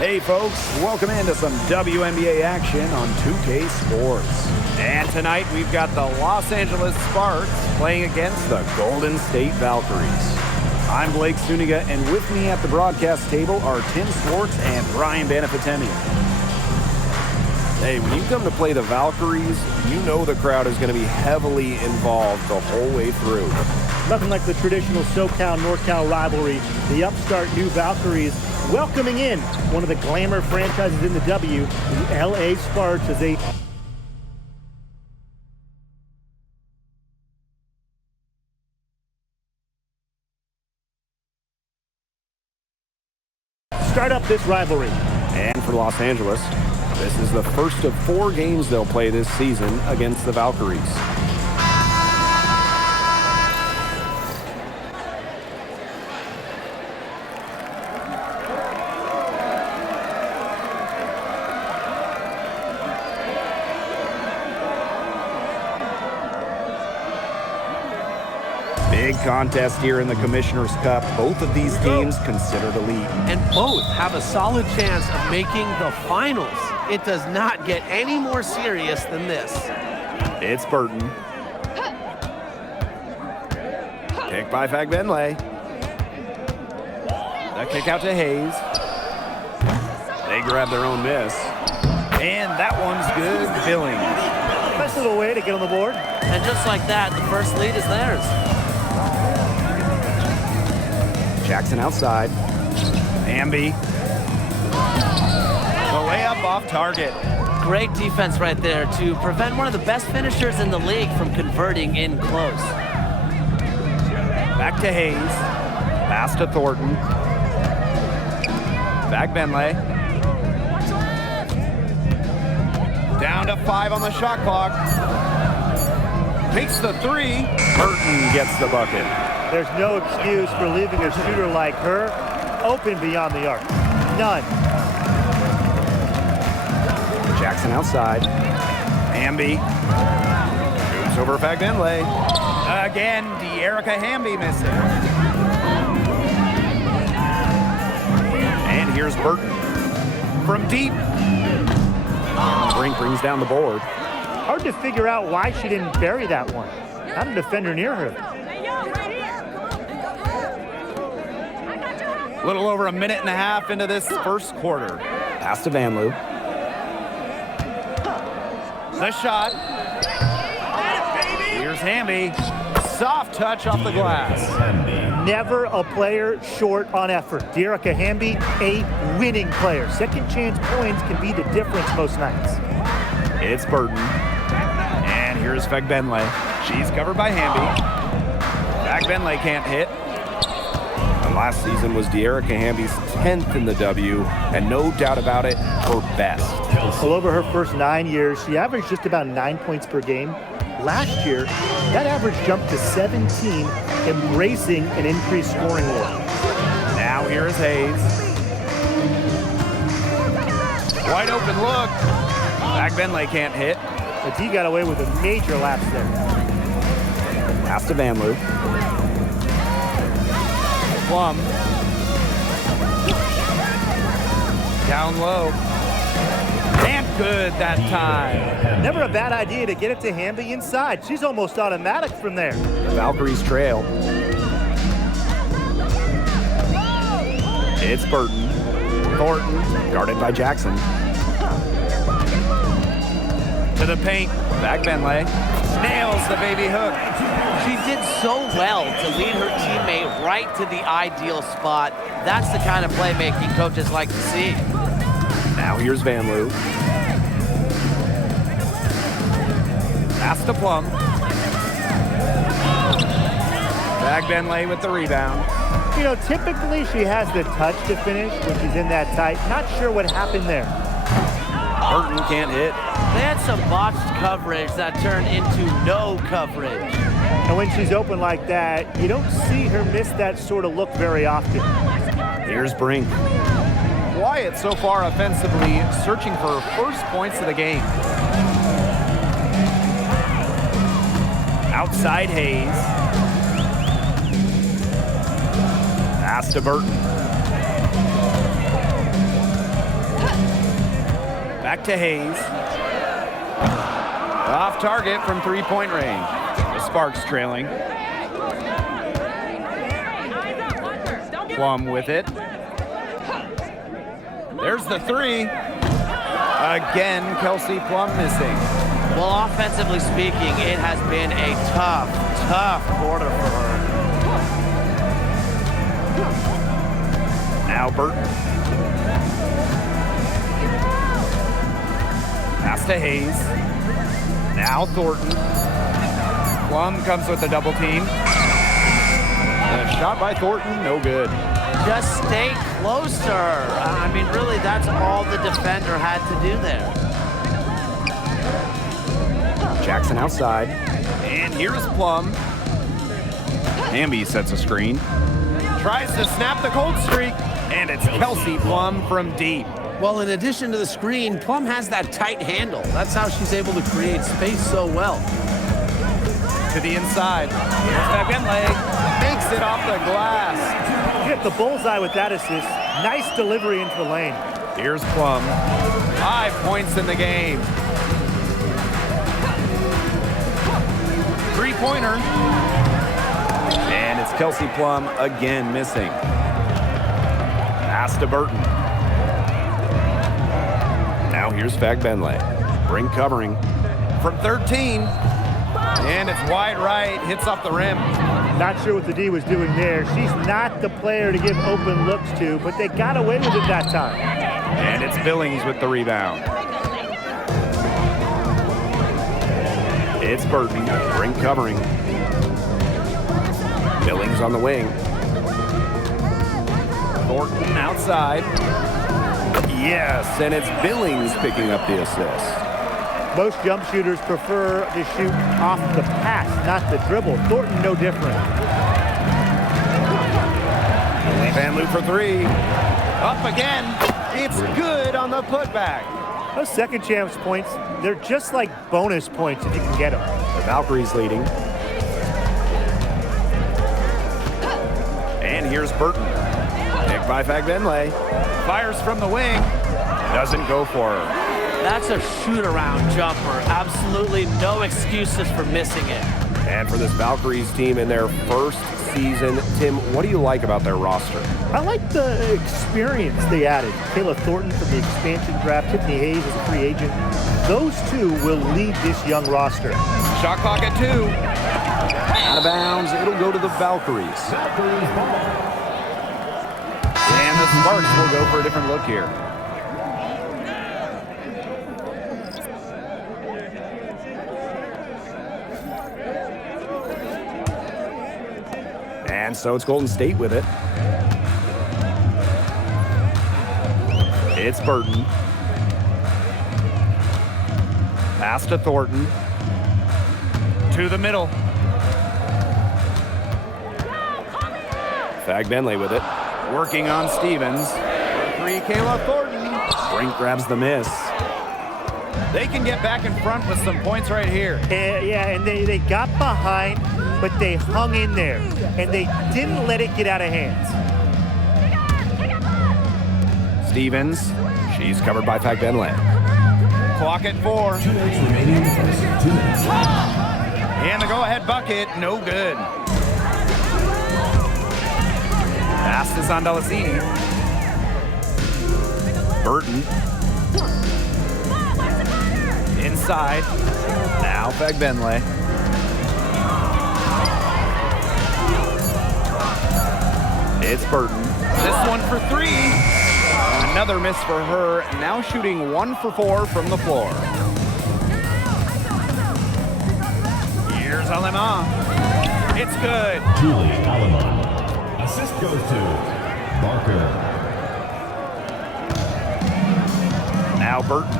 Hey folks, welcome into some WNBA action on 2K Sports. And tonight we've got the Los Angeles Sparks playing against the Golden State Valkyries. I'm Blake Suniga, and with me at the broadcast table are Tim Swartz and Brian Banafitemi. Hey, when you come to play the Valkyries, you know the crowd is going to be heavily involved the whole way through. Nothing like the traditional SoCal-NorCal rivalry. The upstart new Valkyries welcoming in one of the glamour franchises in the W, the LA Sparks, as they start up this rivalry. And for Los Angeles, this is the first of 4 games they'll play this season against the Valkyries. Big contest here in the Commissioner's Cup. Both of these teams considered elite. And both have a solid chance of making the finals. It does not get any more serious than this. It's Burton. Kick by Fagbenle. The kick out to Hayes. They grab their own miss. And that one's good. Billings. Nice little way to get on the board. And just like that, the first lead is theirs. Jackson outside. Amby. The layup off target. Great defense right there to prevent one of the best finishers in the league from converting in close. Back to Hayes. Pass to Thornton. Fagbenle. Down to 5 on the shot clock. Takes the 3. Burton gets the bucket. There's no excuse for leaving a shooter like her open beyond the arc. None. Jackson outside. Hamby. Shoots over Fagbenle. Again, De'Erica Hamby missing. And here's Burton. From deep. Brink brings down the board. Hard to figure out why she didn't bury that one. Not a defender near her. A little over a minute and a half into this first quarter. Pass to Vanloo. The shot. Here's Hamby. Soft touch off the glass. Never a player short on effort. De'Erica Hamby, a winning player. Second chance points can be the difference most nights. It's Burton. And here's Fagbenle. She's covered by Hamby. Fagbenle can't hit. And last season was De'Erica Hamby's 10th in the W, and no doubt about it, her best. Well, over her first 9 years, she averaged just about 9 points per game. Last year, that average jumped to 17, embracing an increased scoring load. Now here is Hayes. Wide open look. Fagbenle can't hit. The D got away with a major lapse there. Pass to Vanloo. Plum. Down low. And good that time. Never a bad idea to get it to Hamby inside. She's almost automatic from there. The Valkyries trail. It's Burton. Thornton, guarded by Jackson. To the paint. Fagbenle nails the baby hook. She did so well to lead her teammate right to the ideal spot. That's the kind of playmaking coaches like to see. Now here's Vanloo. Pass to Plum. Fagbenle with the rebound. You know, typically she has the touch to finish when she's in that tight. Not sure what happened there. Burton can't hit. They had some botched coverage that turned into no coverage. And when she's open like that, you don't see her miss that sort of look very often. Here's Brink. Wyatt so far offensively searching for her first points of the game. Outside Hayes. Pass to Burton. Back to Hayes. Off target from three-point range. The Sparks trailing. Plum with it. There's the three. Again, Kelsey Plum missing. Well, offensively speaking, it has been a tough quarter for her. Now Burton. Pass to Hayes. Now Thornton. Plum comes with a double team. And a shot by Thornton, no good. Just stay closer. I mean, really, that's all the defender had to do there. Jackson outside. And here's Plum. Hamby sets a screen. Tries to snap the cold streak. And it's Kelsey Plum from deep. Well, in addition to the screen, Plum has that tight handle. That's how she's able to create space so well. To the inside. Here's Benley. Makes it off the glass. Hit the bullseye with that assist. Nice delivery into the lane. Here's Plum. 5 points in the game. Three-pointer. And it's Kelsey Plum again missing. Pass to Burton. Now here's Benley. Brink covering from 13. And it's wide right. Hits off the rim. Not sure what the D was doing there. She's not the player to give open looks to, but they got away with it that time. And it's Billings with the rebound. It's Burton. Brink covering. Billings on the wing. Thornton outside. Yes, and it's Billings picking up the assist. Most jump shooters prefer to shoot off the pass, not the dribble. Thornton, no different. Van Loo for three. Up again. It's good on the putback. Those second chance points, they're just like bonus points if you can get them. The Valkyries leading. And here's Burton. Picked by Benley. Fires from the wing. Doesn't go for her. That's a shoot-around jumper. Absolutely no excuses for missing it. And for this Valkyries team in their first season, Tim, what do you like about their roster? I like the experience they added. Kayla Thornton from the expansion draft, Tiffany Hayes as a free agent. Those two will lead this young roster. Shot clock at 2. Out of bounds. It'll go to the Valkyries. And the Sparks will go for a different look here. And so it's Golden State with it. It's Burton. Pass to Thornton. To the middle. Benley with it. Working on Stevens. 3, Kayla Thornton. Brink grabs the miss. They can get back in front with some points right here. And they got behind, but they hung in there, and they didn't let it get out of hands. Stevens, she's covered by Benley. Clock at 4. 2 minutes remaining in the first. 2 minutes. And the go-ahead bucket, no good. Pass is on Delasini. Burton. Inside. Now Benley. It's Burton. This one for 3. Another miss for her. Now shooting 1 for 4 from the floor. Here's Alema. It's good. Julie Alema. Assist goes to Barker. Now Burton.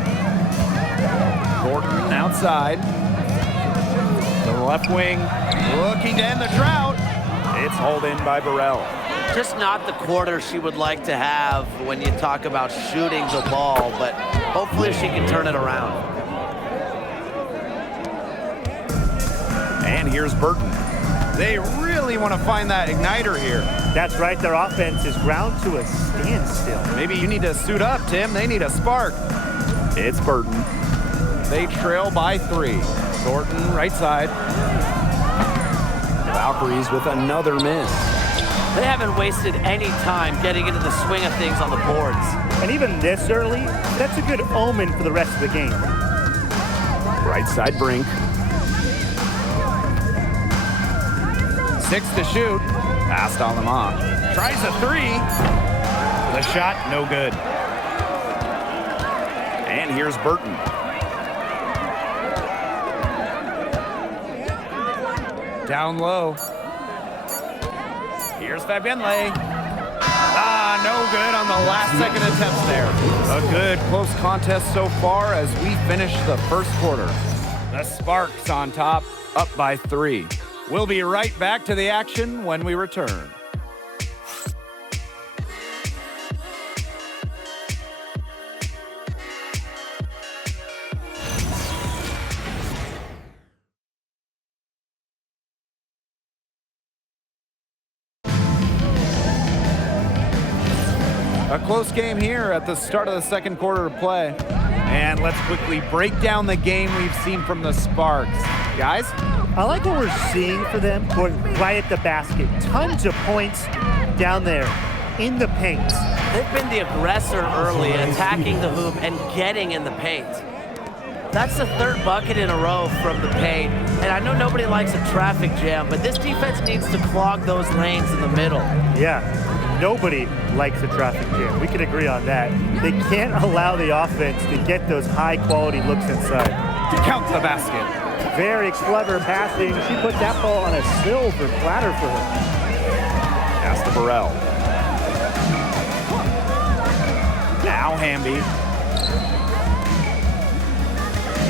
Thornton outside. To the left wing. Looking to end the drought. It's hauled in by Burrell. Just not the quarter she would like to have when you talk about shooting the ball, but hopefully she can turn it around. And here's Burton. They really want to find that igniter here. That's right, their offense is ground to a standstill. Maybe you need to suit up, Tim. They need a spark. It's Burton. They trail by 3. Thornton, right side. The Valkyries with another miss. They haven't wasted any time getting into the swing of things on the boards. And even this early, that's a good omen for the rest of the game. Right side Brink. 6 to shoot. Pass to Alama. Tries a 3. The shot, no good. And here's Burton. Down low. Here's Fabienle. No good on the last second attempts there. A good close contest so far as we finish the first quarter. The Sparks on top, up by 3. We'll be right back to the action when we return. A close game here at the start of the second quarter of play. And let's quickly break down the game we've seen from the Sparks. Guys? I like what we're seeing for them going right at the basket. Tons of points down there in the paint. They've been the aggressor early, attacking the hoop and getting in the paint. That's the 3rd bucket in a row from the paint. And I know nobody likes a traffic jam, but this defense needs to clog those lanes in the middle. Yeah, nobody likes a traffic jam. We can agree on that. They can't allow the offense to get those high-quality looks inside. Count the basket. Very clever passing. She put that ball on a silver platter for her. Pass to Burrell. Now Hamby.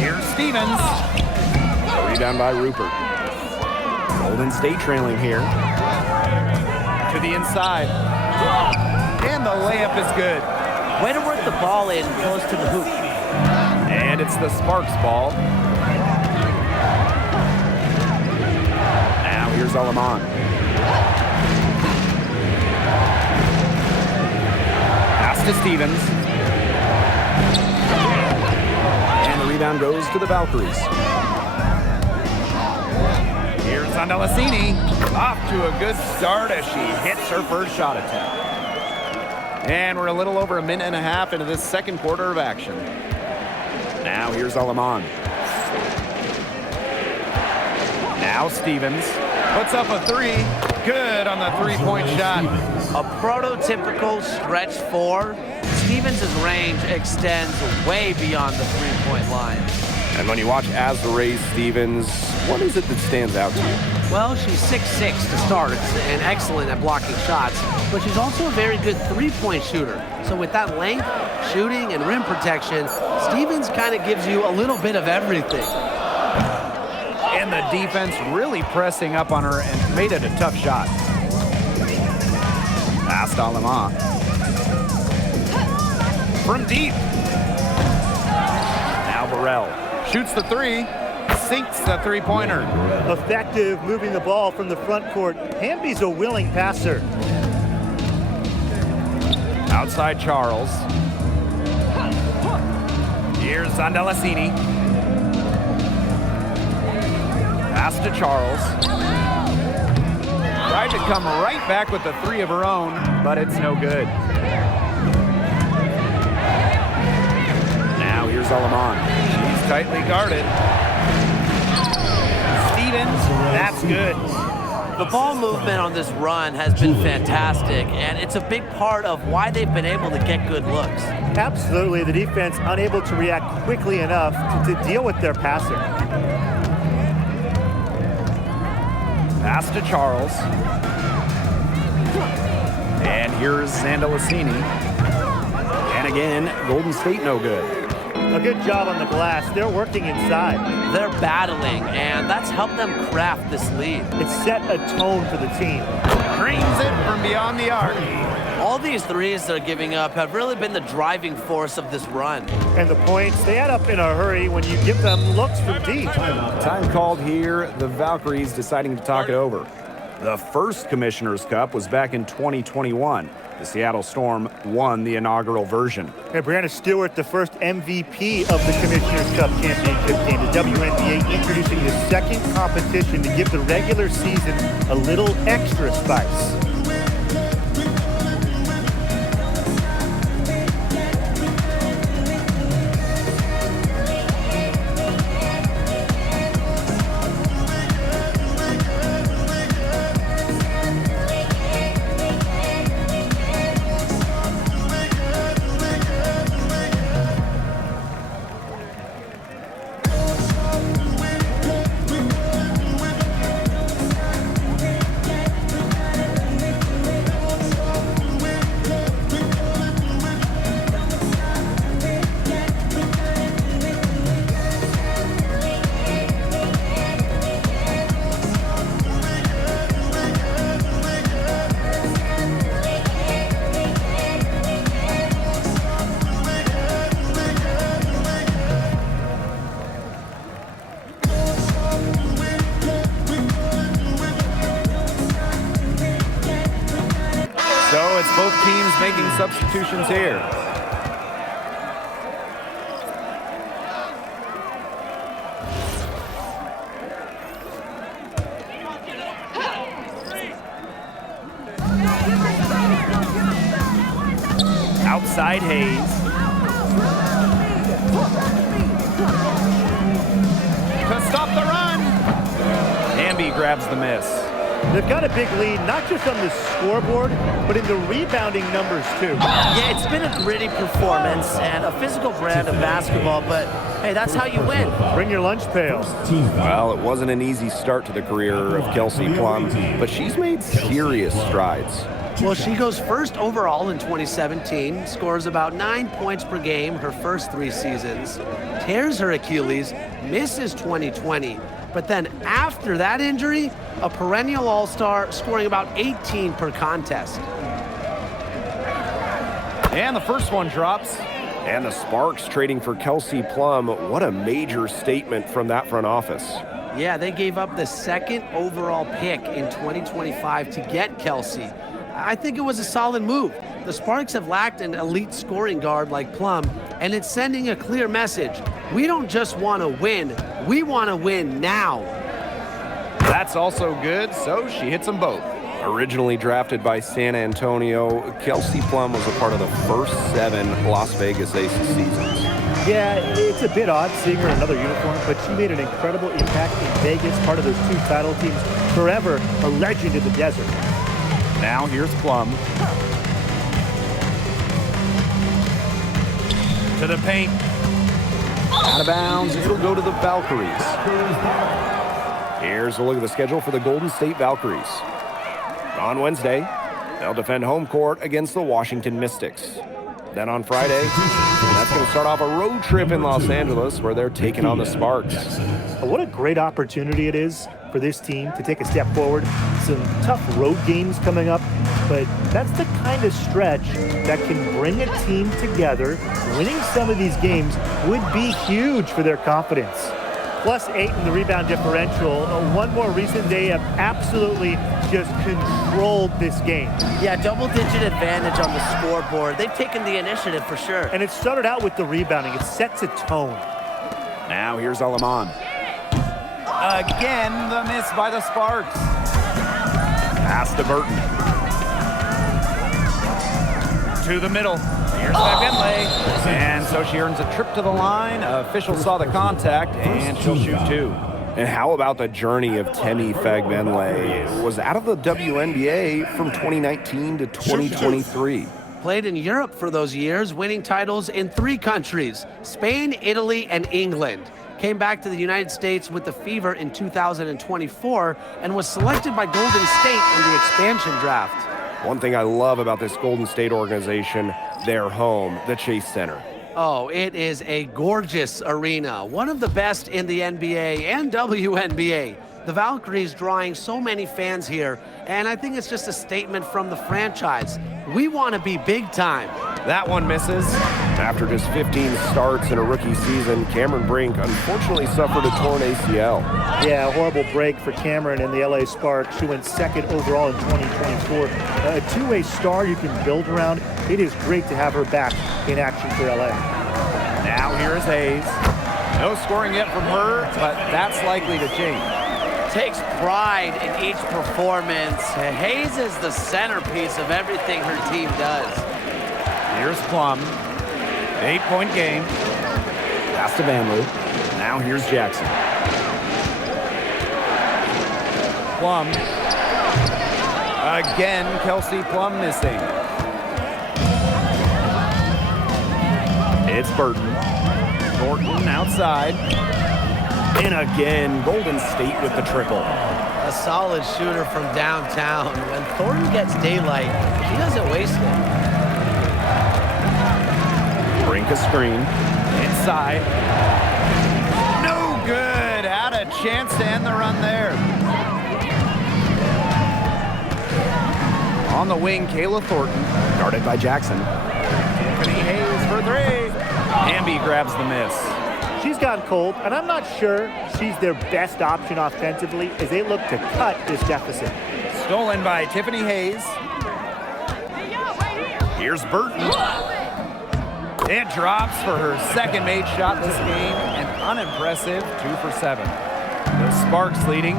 Here's Stevens. Rebound by Rupert. Golden State trailing here. To the inside. And the layup is good. Way to work the ball in close to the hoop. And it's the Sparks ball. Now here's Alaman. Pass to Stevens. And the rebound goes to the Valkyries. Here's Andalassini. Off to a good start as she hits her first shot attempt. And we're a little over a minute and a half into this second quarter of action. Now here's Alaman. Now Stevens puts up a 3. Good on the 3-point shot. A prototypical stretch 4. Stevens' range extends way beyond the 3-point line. And when you watch Azrae Stevens, what is it that stands out to you? Well, she's 6'6" to start and excellent at blocking shots, but she's also a very good 3-point shooter. So with that length, shooting, and rim protection, Stevens kind of gives you a little bit of everything. And the defense really pressing up on her and made it a tough shot. Pass to Alama. From deep. Now Burrell shoots the 3. Sinks the 3-pointer. Effective moving the ball from the front court. Hamby's a willing passer. Outside Charles. Here's Andalassini. Pass to Charles. Tried to come right back with the 3 of her own, but it's no good. Now here's Alaman. She's tightly guarded. Stevens, that's good. The ball movement on this run has been fantastic, and it's a big part of why they've been able to get good looks. Absolutely, the defense unable to react quickly enough to deal with their passing. Pass to Charles. And here's Andalassini. And again, Golden State no good. A good job on the glass. They're working inside. They're battling, and that's helped them craft this lead. It set a tone for the team. Drains it from beyond the arc. All these threes they're giving up have really been the driving force of this run. And the points, they add up in a hurry when you give them looks from deep. Time called here. The Valkyries deciding to talk it over. The first Commissioner's Cup was back in 2021. The Seattle Storm won the inaugural version. And Brianna Stewart, the first MVP of the Commissioner's Cup championship game. The WNBA introducing the second competition to give the regular season a little extra spice. So it's both teams making substitutions here. Outside Hayes. To stop the run. Hamby grabs the miss. They've got a big lead, not just on the scoreboard, but in the rebounding numbers, too. Yeah, it's been a gritty performance and a physical brand of basketball, but hey, that's how you win. Bring your lunch pail. Well, it wasn't an easy start to the career of Kelsey Plum, but she's made serious strides. Well, she goes first overall in 2017, scores about 9 points per game her first 3 seasons, tears her Achilles, misses 2020. But then after that injury, a perennial all-star, scoring about 18 per contest. And the first one drops. And the Sparks trading for Kelsey Plum. What a major statement from that front office. Yeah, they gave up the second overall pick in 2025 to get Kelsey. I think it was a solid move. The Sparks have lacked an elite scoring guard like Plum, and it's sending a clear message. We don't just want to win, we want to win now. That's also good, so she hits them both. Originally drafted by San Antonio, Kelsey Plum was a part of the first 7 Las Vegas Aces seasons. Yeah, it's a bit odd seeing her in another uniform, but she made an incredible impact in Vegas, part of those 2 title teams, forever a legend in the desert. Now here's Plum. To the paint. Out of bounds, it'll go to the Valkyries. Here's a look at the schedule for the Golden State Valkyries. On Wednesday, they'll defend home court against the Washington Mystics. Then on Friday, that's going to start off a road trip in Los Angeles where they're taking on the Sparks. What a great opportunity it is for this team to take a step forward. Some tough road games coming up, but that's the kind of stretch that can bring a team together. Winning some of these games would be huge for their confidence. +8 in the rebound differential. One more reason they have absolutely just controlled this game. Yeah, double-digit advantage on the scoreboard. They've taken the initiative for sure. And it started out with the rebounding. It sets a tone. Now here's Alaman. Again, the miss by the Sparks. Pass to Burton. To the middle. Here's Fagbenle. And so she earns a trip to the line. Officials saw the contact, and she'll shoot 2. And how about the journey of Temi Fagbenle? Was out of the WNBA from 2019 to 2023. Played in Europe for those years, winning titles in 3 countries, Spain, Italy, and England. Came back to the United States with the Fever in 2024 and was selected by Golden State in the expansion draft. One thing I love about this Golden State organization, their home, the Chase Center. Oh, it is a gorgeous arena, one of the best in the NBA and WNBA. The Valkyries drawing so many fans here, and I think it's just a statement from the franchise. We want to be big time. That one misses. After just 15 starts in a rookie season, Cameron Brink unfortunately suffered a torn ACL. Yeah, a horrible break for Cameron and the LA Sparks. She went second overall in 2024. A two-way star you can build around. It is great to have her back in action for LA. Now here is Hayes. No scoring yet from her, but that's likely to change. Takes pride in each performance. Hayes is the centerpiece of everything her team does. Here's Plum. 8-point game. Pass to VanLoo. Now here's Jackson. Plum. Again, Kelsey Plum missing. It's Burton. Thornton outside. And again, Golden State with the triple. A solid shooter from downtown. When Thornton gets daylight, he doesn't waste it. Brink a screen. Inside. No good. Had a chance to end the run there. On the wing, Kayla Thornton. Guarded by Jackson. Tiffany Hayes for three. Hamby grabs the miss. She's gotten cold, and I'm not sure she's their best option offensively as they look to cut this deficit. Stolen by Tiffany Hayes. Here's Burton. It drops for her second made shot this game, an unimpressive 2 for 7. The Sparks leading.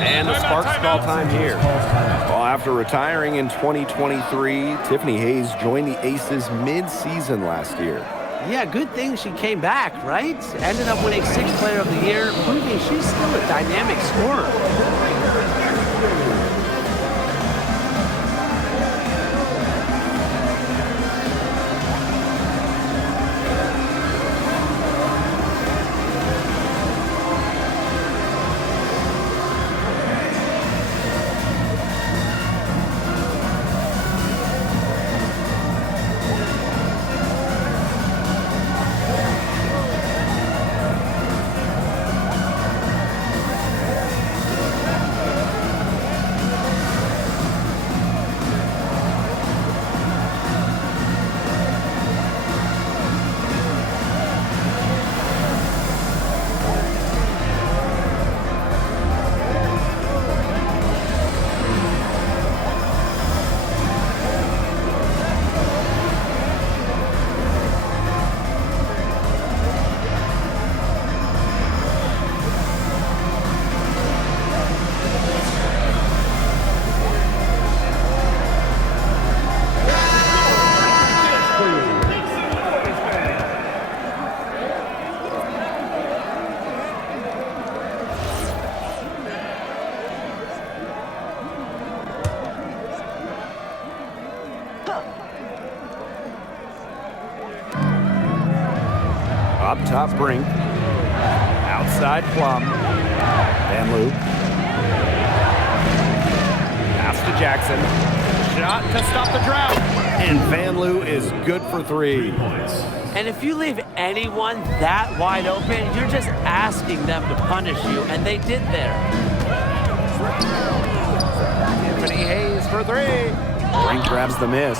And the Sparks call time here. Well, after retiring in 2023, Tiffany Hayes joined the Aces mid-season last year. Yeah, good thing she came back, right? Ended up winning 6th Player of the Year, proving she's still a dynamic scorer. Up top, Brink. Outside, Plum. VanLoo. Pass to Jackson. Shot to stop the drought. And VanLoo is good for 3. And if you leave anyone that wide open, you're just asking them to punish you, and they did there. Tiffany Hayes for 3. Brink grabs the miss.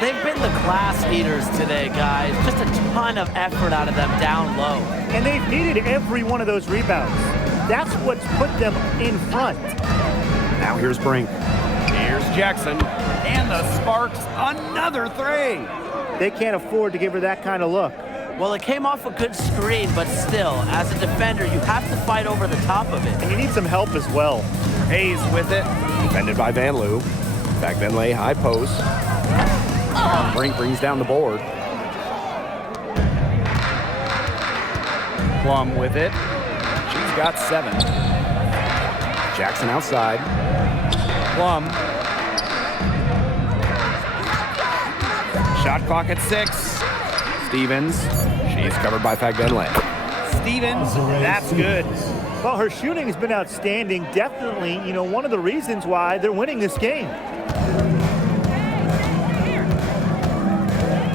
They've been the class eaters today, guys. Just a ton of effort out of them down low. And they've needed every one of those rebounds. That's what's put them in front. Now here's Brink. Here's Jackson. And the Sparks, another 3. They can't afford to give her that kind of look. Well, it came off a good screen, but still, as a defender, you have to fight over the top of it. And you need some help as well. Hayes with it. Defended by VanLoo. Back then lay high post. Brink brings down the board. Plum with it. She's got 7. Jackson outside. Plum. Shot clock at 6. Stevens. She's covered by Fagbenle. Stevens, that's good. Well, her shooting has been outstanding. Definitely, one of the reasons why they're winning this game.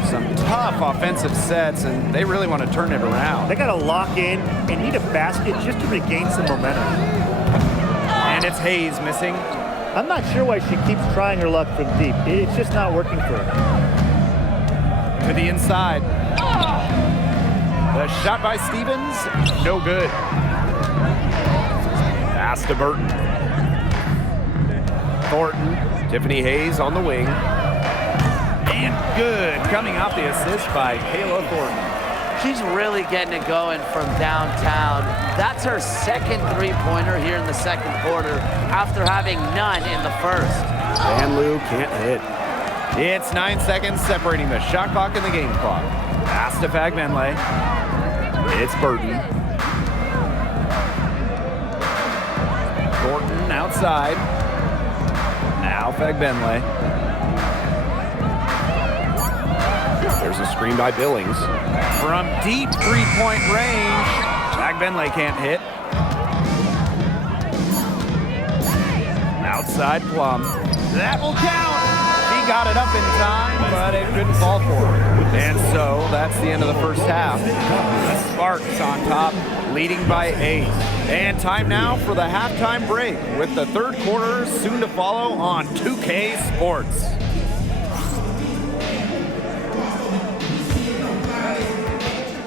Some tough offensive sets, and they really want to turn it around. They got to lock in and need a basket just to regain some momentum. And it's Hayes missing. I'm not sure why she keeps trying her luck from deep. It's just not working for her. To the inside. The shot by Stevens, no good. Pass to Burton. Thornton, Tiffany Hayes on the wing. And good, coming off the assist by Kayla Thornton. She's really getting it going from downtown. That's her second three-pointer here in the second quarter after having none in the first. Van Loo can't hit. It's 9 seconds separating the shot clock and the game clock. Pass to Fagbenle. It's Burton. Thornton outside. Now Fagbenle. There's a screen by Billings. From deep three-point range, Fagbenle can't hit. Outside Plum. That will count. She got it up in time, but it couldn't fall for her. And so that's the end of the first half. The Sparks on top, leading by 8. And time now for the halftime break, with the third quarter soon to follow on 2K Sports.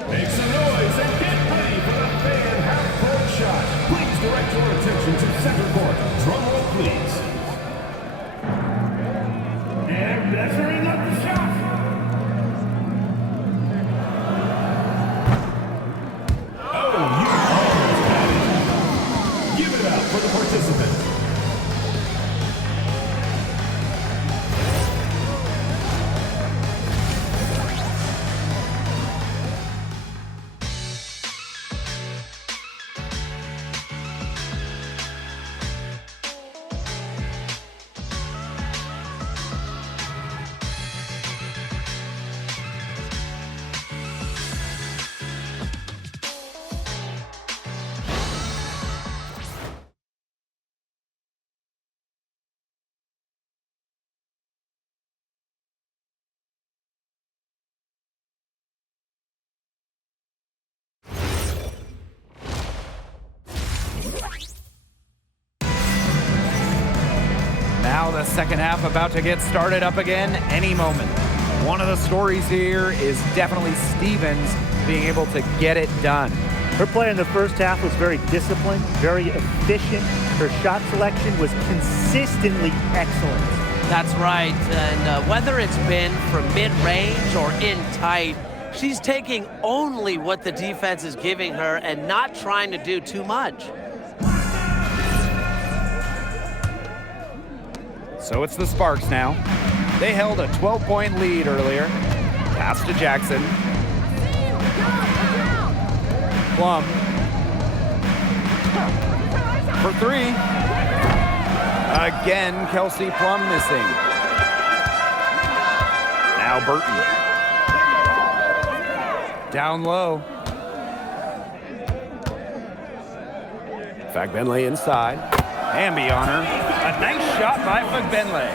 Make some noise and get ready for the fan half-court shot. Please direct your attention to center court. Drum roll, please. And measuring up the shot. Oh, you almost had it. Give it up for the participant. Now the second half about to get started up again any moment. One of the stories here is definitely Stevens being able to get it done. Her play in the first half was very disciplined, very efficient. Her shot selection was consistently excellent. That's right, and whether it's been from mid-range or in tight, she's taking only what the defense is giving her and not trying to do too much. So it's the Sparks now. They held a 12-point lead earlier. Pass to Jackson. Plum. For 3. Again, Kelsey Plum missing. Now Burton. Down low. Fagbenle inside. Hamby on her. A nice shot by Fagbenle.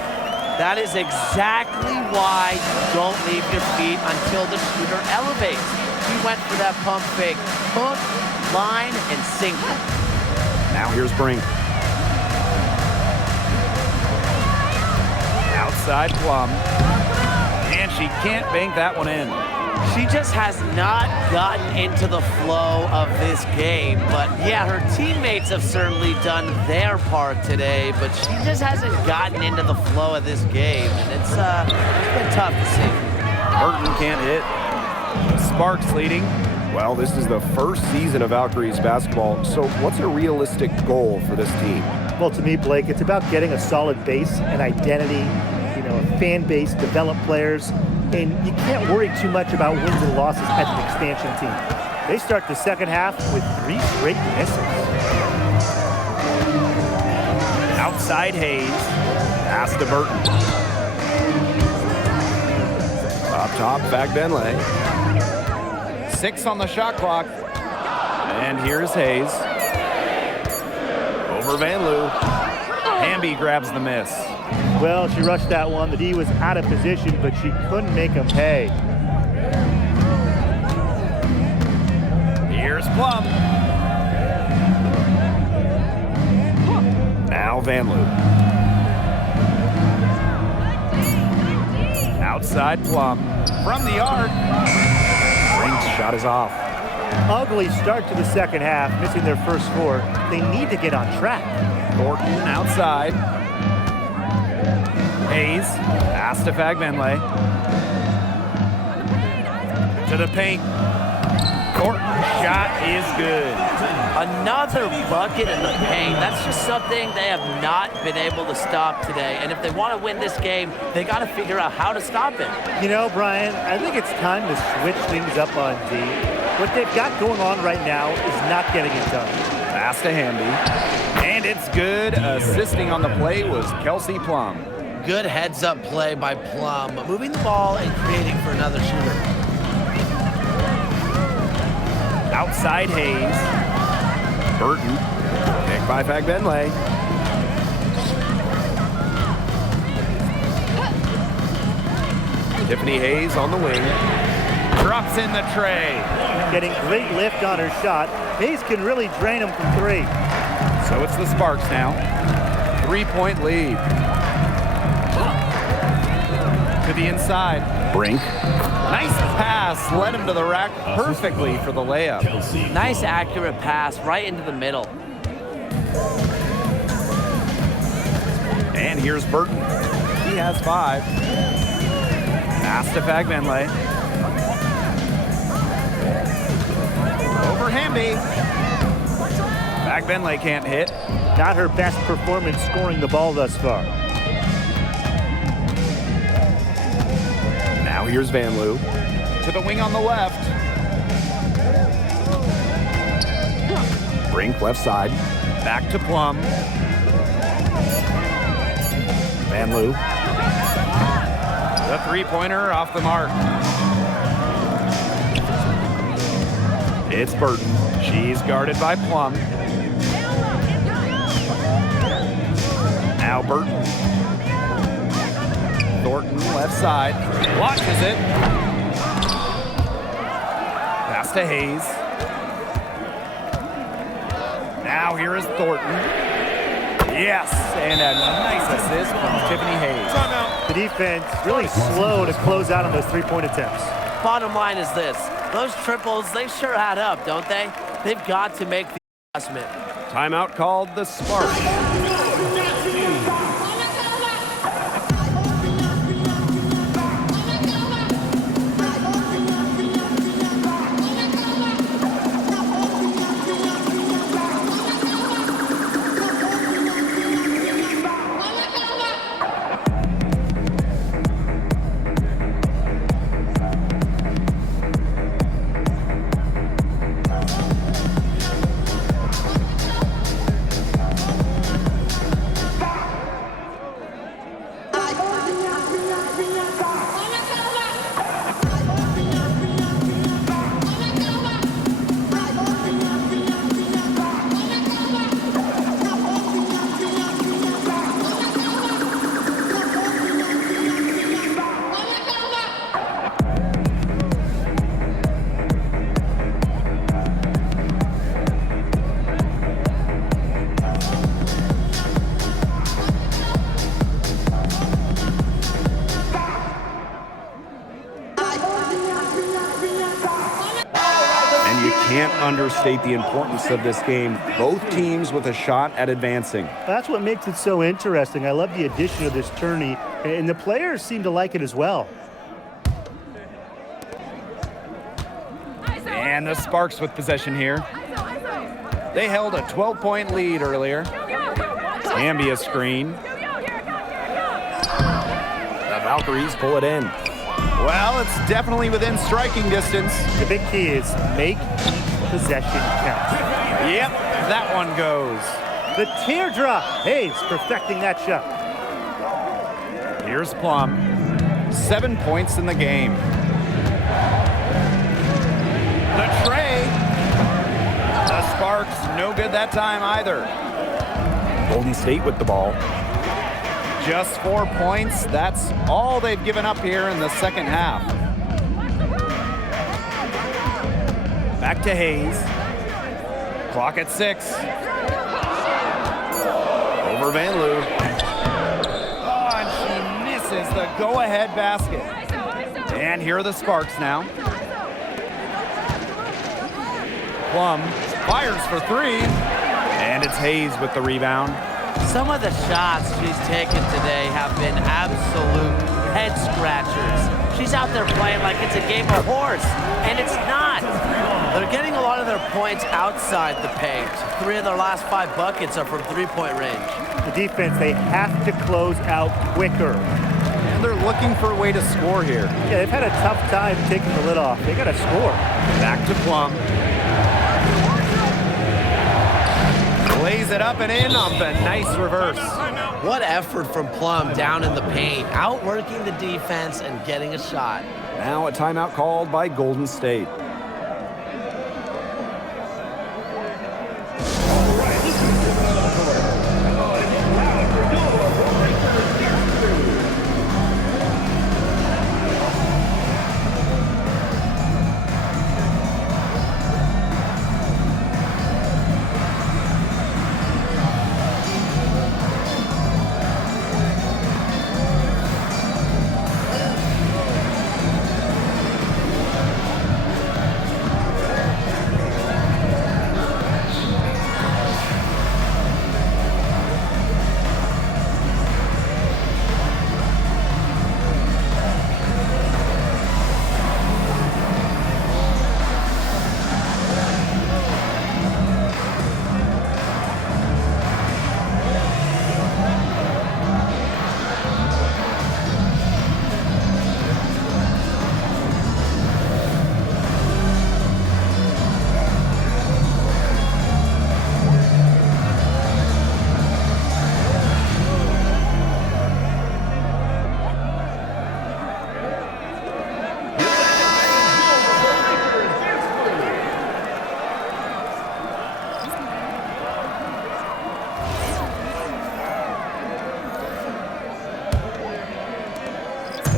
That is exactly why you don't leave your feet until the shooter elevates. He went for that pump fake. Hook, line, and sinker. Now here's Brink. Outside Plum. And she can't bank that one in. She just has not gotten into the flow of this game. But yeah, her teammates have certainly done their part today, but she just hasn't gotten into the flow of this game. And it's been tough to see. Burton can't hit. Sparks leading. Well, this is the first season of Valkyries basketball, so what's a realistic goal for this team? Well, to me, Blake, it's about getting a solid base, an identity, a fan base, develop players, and you can't worry too much about wins and losses as an expansion team. They start the second half with 3 straight misses. Outside Hayes. Pass to Burton. Up top, Fagbenle. 6 on the shot clock. And here's Hayes. Over Van Loo. Hamby grabs the miss. Well, she rushed that one. The D was out of position, but she couldn't make him pay. Plum. Now Van Loo. Outside Plum. From the arc. Brink's shot is off. Ugly start to the second half, missing their first 4. They need to get on track. Thornton outside. Hayes. Pass to Fagbenle. To the paint. Thornton shot is good. Another bucket in the paint. That's just something they have not been able to stop today. And if they want to win this game, they got to figure out how to stop it. You know, Brian, I think it's time to switch things up on D. What they've got going on right now is not getting it done. Pass to Hamby. And it's good. Assisting on the play was Kelsey Plum. Good heads-up play by Plum, moving the ball and creating for another shooter. Outside Hayes. Burton. Picked by Fagbenle. Tiffany Hayes on the wing. Drops in the tray. Getting great lift on her shot. Hayes can really drain them from 3. So it's the Sparks now. 3-point lead. To the inside. Brink. Nice pass. Led him to the rack perfectly for the layup. Nice accurate pass right into the middle. And here's Burton. He has 5. Pass to Fagbenle. Over Hamby. Fagbenle can't hit. Not her best performance scoring the ball thus far. Now here's Van Loo. To the wing on the left. Brink left side. Back to Plum. Van Loo. The three-pointer off the mark. It's Burton. She's guarded by Plum. Now Burton. Thornton left side. Launches it. Pass to Hayes. Now here is Thornton. Yes, and a nice assist from Tiffany Hayes. The defense really slow to close out on those 3-point attempts. Bottom line is this. Those triples, they sure add up, don't they? They've got to make the adjustment. Timeout called the Sparks. Can't understate the importance of this game. Both teams with a shot at advancing. That's what makes it so interesting. I love the addition of this tourney, and the players seem to like it as well. And the Sparks with possession here. They held a 12-point lead earlier. Ambia screen. The Valkyries pull it in. Well, it's definitely within striking distance. The big key is make possession count. Yep, that one goes. The teardrop. Hayes perfecting that shot. Here's Plum. 7 points in the game. The tray. The Sparks, no good that time either. Golden State with the ball. Just 4 points. That's all they've given up here in the second half. Back to Hayes. Clock at 6. Over Van Loo. Oh, and she misses the go-ahead basket. And here are the Sparks now. Plum fires for 3. And it's Hayes with the rebound. Some of the shots she's taken today have been absolute head scratchers. She's out there playing like it's a game of horse, and it's not. They're getting a lot of their points outside the paint. 3 of their last 5 buckets are from three-point range. The defense, they have to close out quicker. And they're looking for a way to score here. Yeah, they've had a tough time taking the lid off. They got to score. Back to Plum. Lays it up and in off the nice reverse. What effort from Plum down in the paint, outworking the defense and getting a shot. Now a timeout called by Golden State.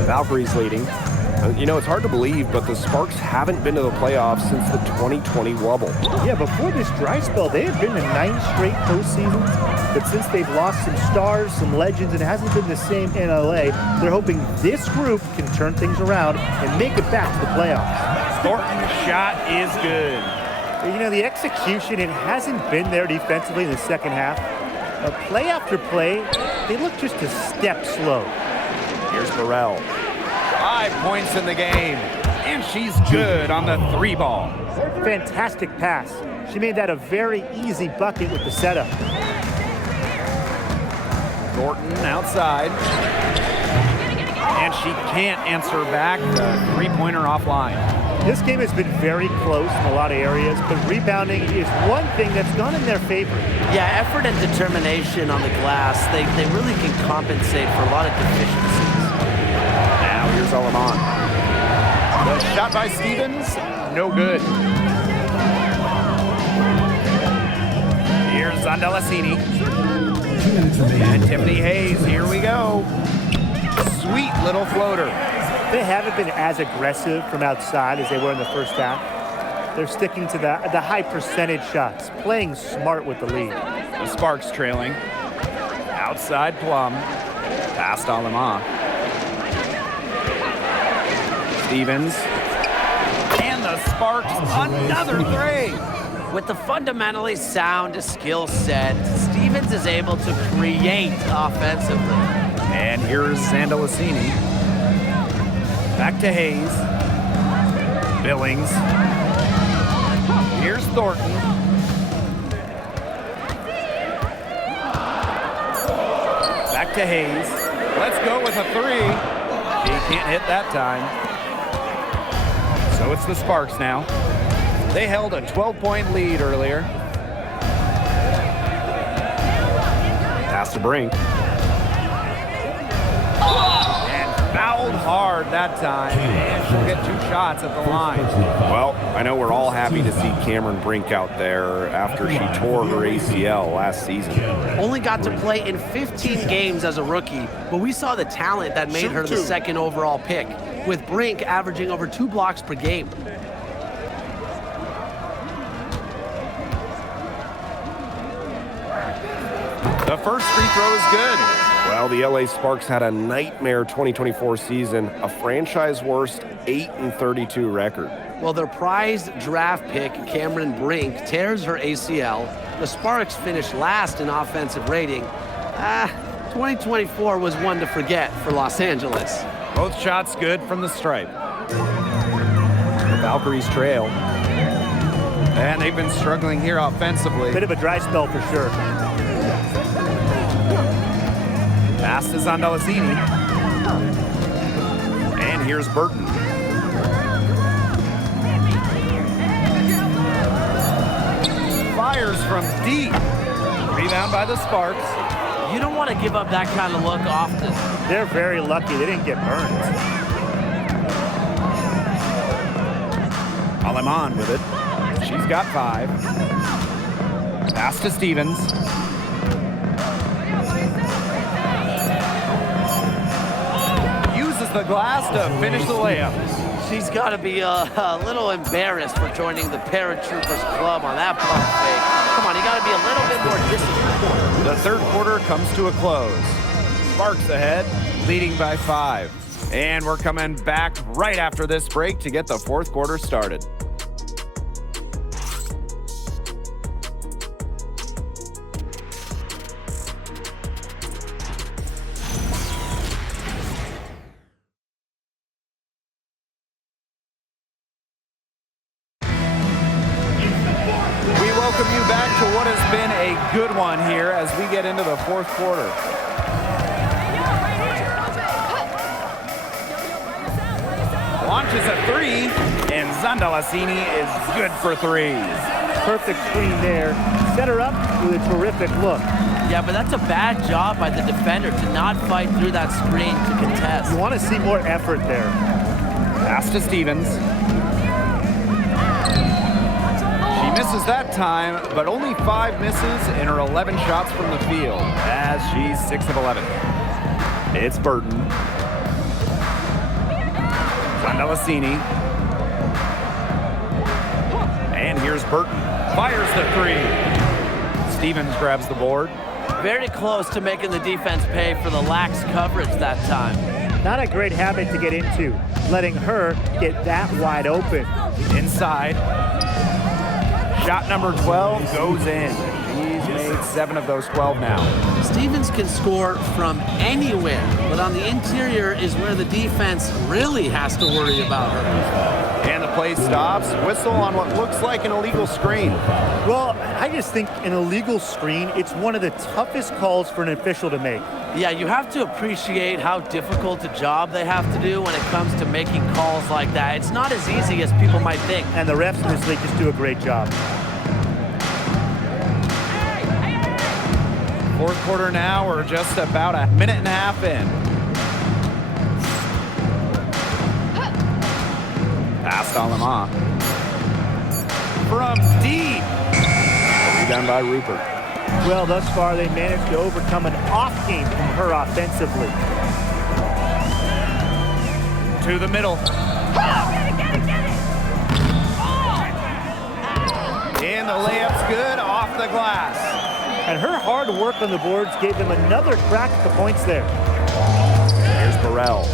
Valkyries leading. You know, it's hard to believe, but the Sparks haven't been to the playoffs since the 2020 wobble. Yeah, before this dry spell, they had been to 9 straight postseasons. But since they've lost some stars, some legends, and it hasn't been the same in LA, they're hoping this group can turn things around and make it back to the playoffs. Thornton's shot is good. You know, the execution, it hasn't been there defensively in the second half. But play after play, they look just a step slow. Here's Burrell. 5 points in the game, and she's good on the 3 ball. Fantastic pass. She made that a very easy bucket with the setup. Thornton outside. And she can't answer back the 3-pointer offline. This game has been very close in a lot of areas, but rebounding is one thing that's gone in their favor. Yeah, effort and determination on the glass, they really can compensate for a lot of deficiencies. Now here's Alaman. The shot by Stevens, no good. Here's Zandalasini. And Tiffany Hayes, here we go. Sweet little floater. They haven't been as aggressive from outside as they were in the first half. They're sticking to the high percentage shots, playing smart with the lead. The Sparks trailing. Outside Plum. Past Alama. Stevens. And the Sparks, another 3. With the fundamentally sound skill set, Stevens is able to create offensively. And here's Zandalasini. Back to Hayes. Billings. Here's Thornton. Back to Hayes. Let's go with a 3. He can't hit that time. So it's the Sparks now. They held a 12-point lead earlier. Pass to Brink. And fouled hard that time. And she'll get 2 shots at the line. Well, I know we're all happy to see Cameron Brink out there after she tore her ACL last season. Only got to play in 15 games as a rookie, but we saw the talent that made her the 2nd overall pick, with Brink averaging over 2 blocks per game. The first free throw is good. Well, the LA Sparks had a nightmare 2024 season, a franchise worst 8-32 record. Well, their prized draft pick, Cameron Brink, tears her ACL. The Sparks finished last in offensive rating. 2024 was one to forget for Los Angeles. Both shots good from the stripe. The Valkyries trail. And they've been struggling here offensively. Bit of a dry spell for sure. Pass to Zandalacini. And here's Burton. Fires from deep. Rebound by the Sparks. You don't want to give up that kind of look often. They're very lucky they didn't get burned. Aleman with it. She's got 5. Pass to Stevens. Uses the glass to finish the layup. She's got to be a little embarrassed for joining the Paratroopers Club on that pump fake. Come on, you got to be a little bit more disciplined. The third quarter comes to a close. Sparks ahead, leading by 5. And we're coming back right after this break to get the fourth quarter started. Welcome you back to what has been a good one here as we get into the fourth quarter. Launches a 3, and Zandalacini is good for 3. Perfect screen there. Set her up with a terrific look. Yeah, but that's a bad job by the defender to not fight through that screen to contest. You want to see more effort there. Pass to Stevens. She misses that time, but only 5 misses in her 11 shots from the field as she's 6 of 11. It's Burton. Zandalacini. And here's Burton. Fires the 3. Stevens grabs the board. Very close to making the defense pay for the lax coverage that time. Not a great habit to get into, letting her get that wide open. Inside. Shot number 12 goes in. He's made 7 of those 12 now. Stevens can score from anywhere, but on the interior is where the defense really has to worry about her. And the play stops. Whistle on what looks like an illegal screen. Well, I just think an illegal screen, it's one of the toughest calls for an official to make. Yeah, you have to appreciate how difficult a job they have to do when it comes to making calls like that. It's not as easy as people might think. And the refs in this league just do a great job. Fourth quarter now, we're just about a minute and a half in. Pass to Aleman. From deep. Rebound by Rupert. Well, thus far, they managed to overcome an off game from her offensively. To the middle. And the layup's good off the glass. And her hard work on the boards gave them another crack at the points there. Here's Burrell.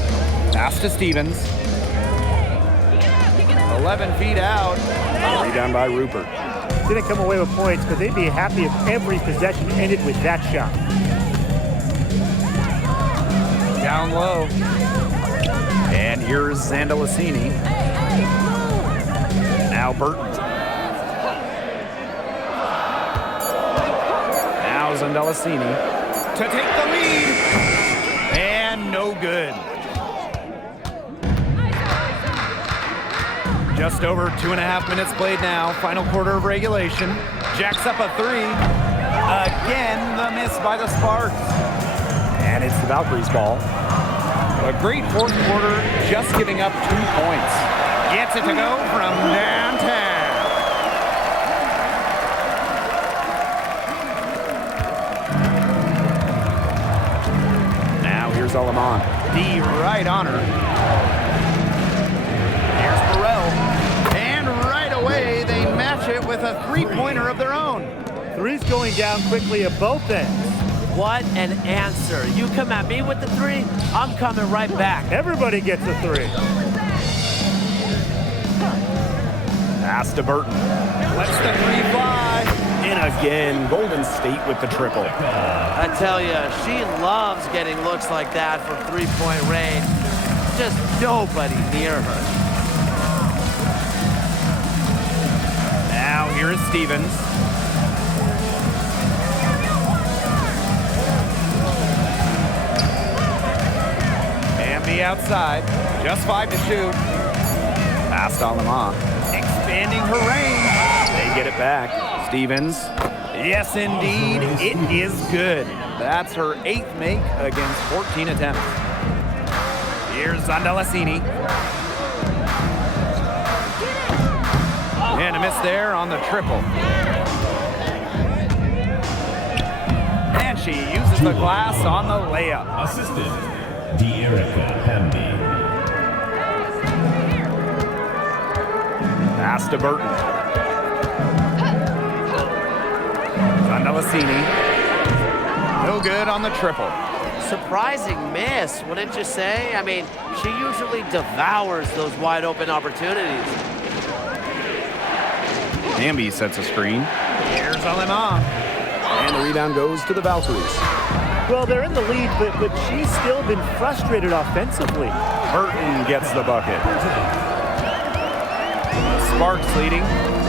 Pass to Stevens. 11 feet out. Rebound by Rupert. Didn't come away with points, but they'd be happy if every possession ended with that shot. Down low. And here's Zandalacini. Now Burton. Now Zandalacini to take the lead. And no good. Just over 2.5 minutes played now. Final quarter of regulation. Jacks up a 3. Again, the miss by the Sparks. And it's the Valkyries' ball. A great fourth quarter, just giving up 2 points. Gets it to go from downtown. Now here's Aleman. D right on her. Here's Burrell. And right away, they match it with a 3-pointer of their own. Threes going down quickly at both ends. What an answer. You come at me with the three, I'm coming right back. Everybody gets a three. Pass to Burton. Lets the three fly. And again, Golden State with the triple. I tell you, she loves getting looks like that from three-point range. Just nobody near her. Now here is Stevens. Hamby outside. Just 5 to shoot. Pass to Alema. Expanding her range. They get it back. Stevens. Yes, indeed. It is good. That's her 8th make against 14 attempts. Here's Zondalasini. And a miss there on the triple. And she uses the glass on the layup. Assistant, De'Erica Hamby. Pass to Burton. Zondalasini. No good on the triple. Surprising miss, wouldn't you say? I mean, she usually devours those wide open opportunities. Hamby sets a screen. Here's Alema. And the rebound goes to the Valkyries. Well, they're in the lead, but she's still been frustrated offensively. Burton gets the bucket. The Sparks leading.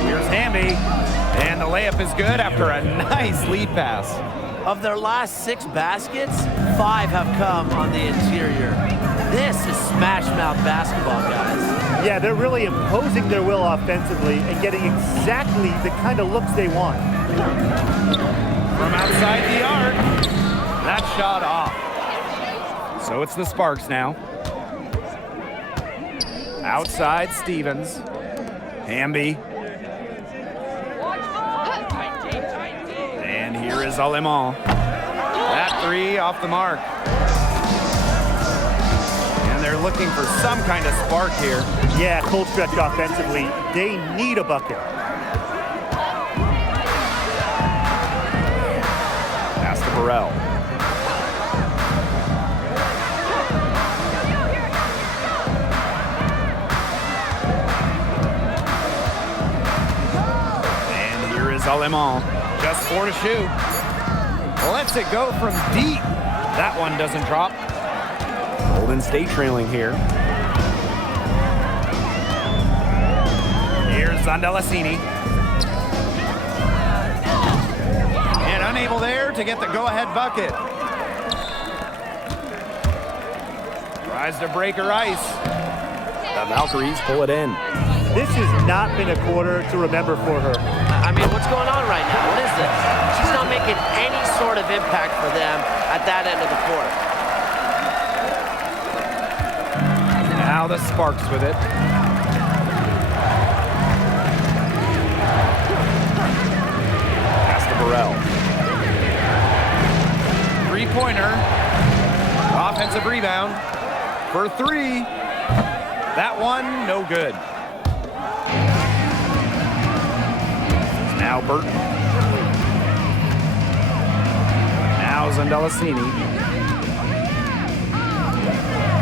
Here's Hamby. And the layup is good after a nice lead pass. Of their last 6 baskets, 5 have come on the interior. This is smash mouth basketball, guys. Yeah, they're really imposing their will offensively and getting exactly the kind of looks they want. From outside the arc. That shot off. So it's the Sparks now. Outside Stevens. Hamby. And here is Alema. That three off the mark. And they're looking for some kind of spark here. Yeah, cold stretch offensively. They need a bucket. Pass to Burrell. And here is Alema. Just 4 to shoot. Lets it go from deep. That one doesn't drop. Golden State trailing here. Here's Zondalasini. And unable there to get the go-ahead bucket. Tries to break her ice. The Valkyries pull it in. This has not been a quarter to remember for her. I mean, what's going on right now? What is this? She's not making any sort of impact for them at that end of the court. Now the Sparks with it. Pass to Burrell. Three-pointer. Offensive rebound for 3. That one, no good. Now Burton. Now Zondalasini.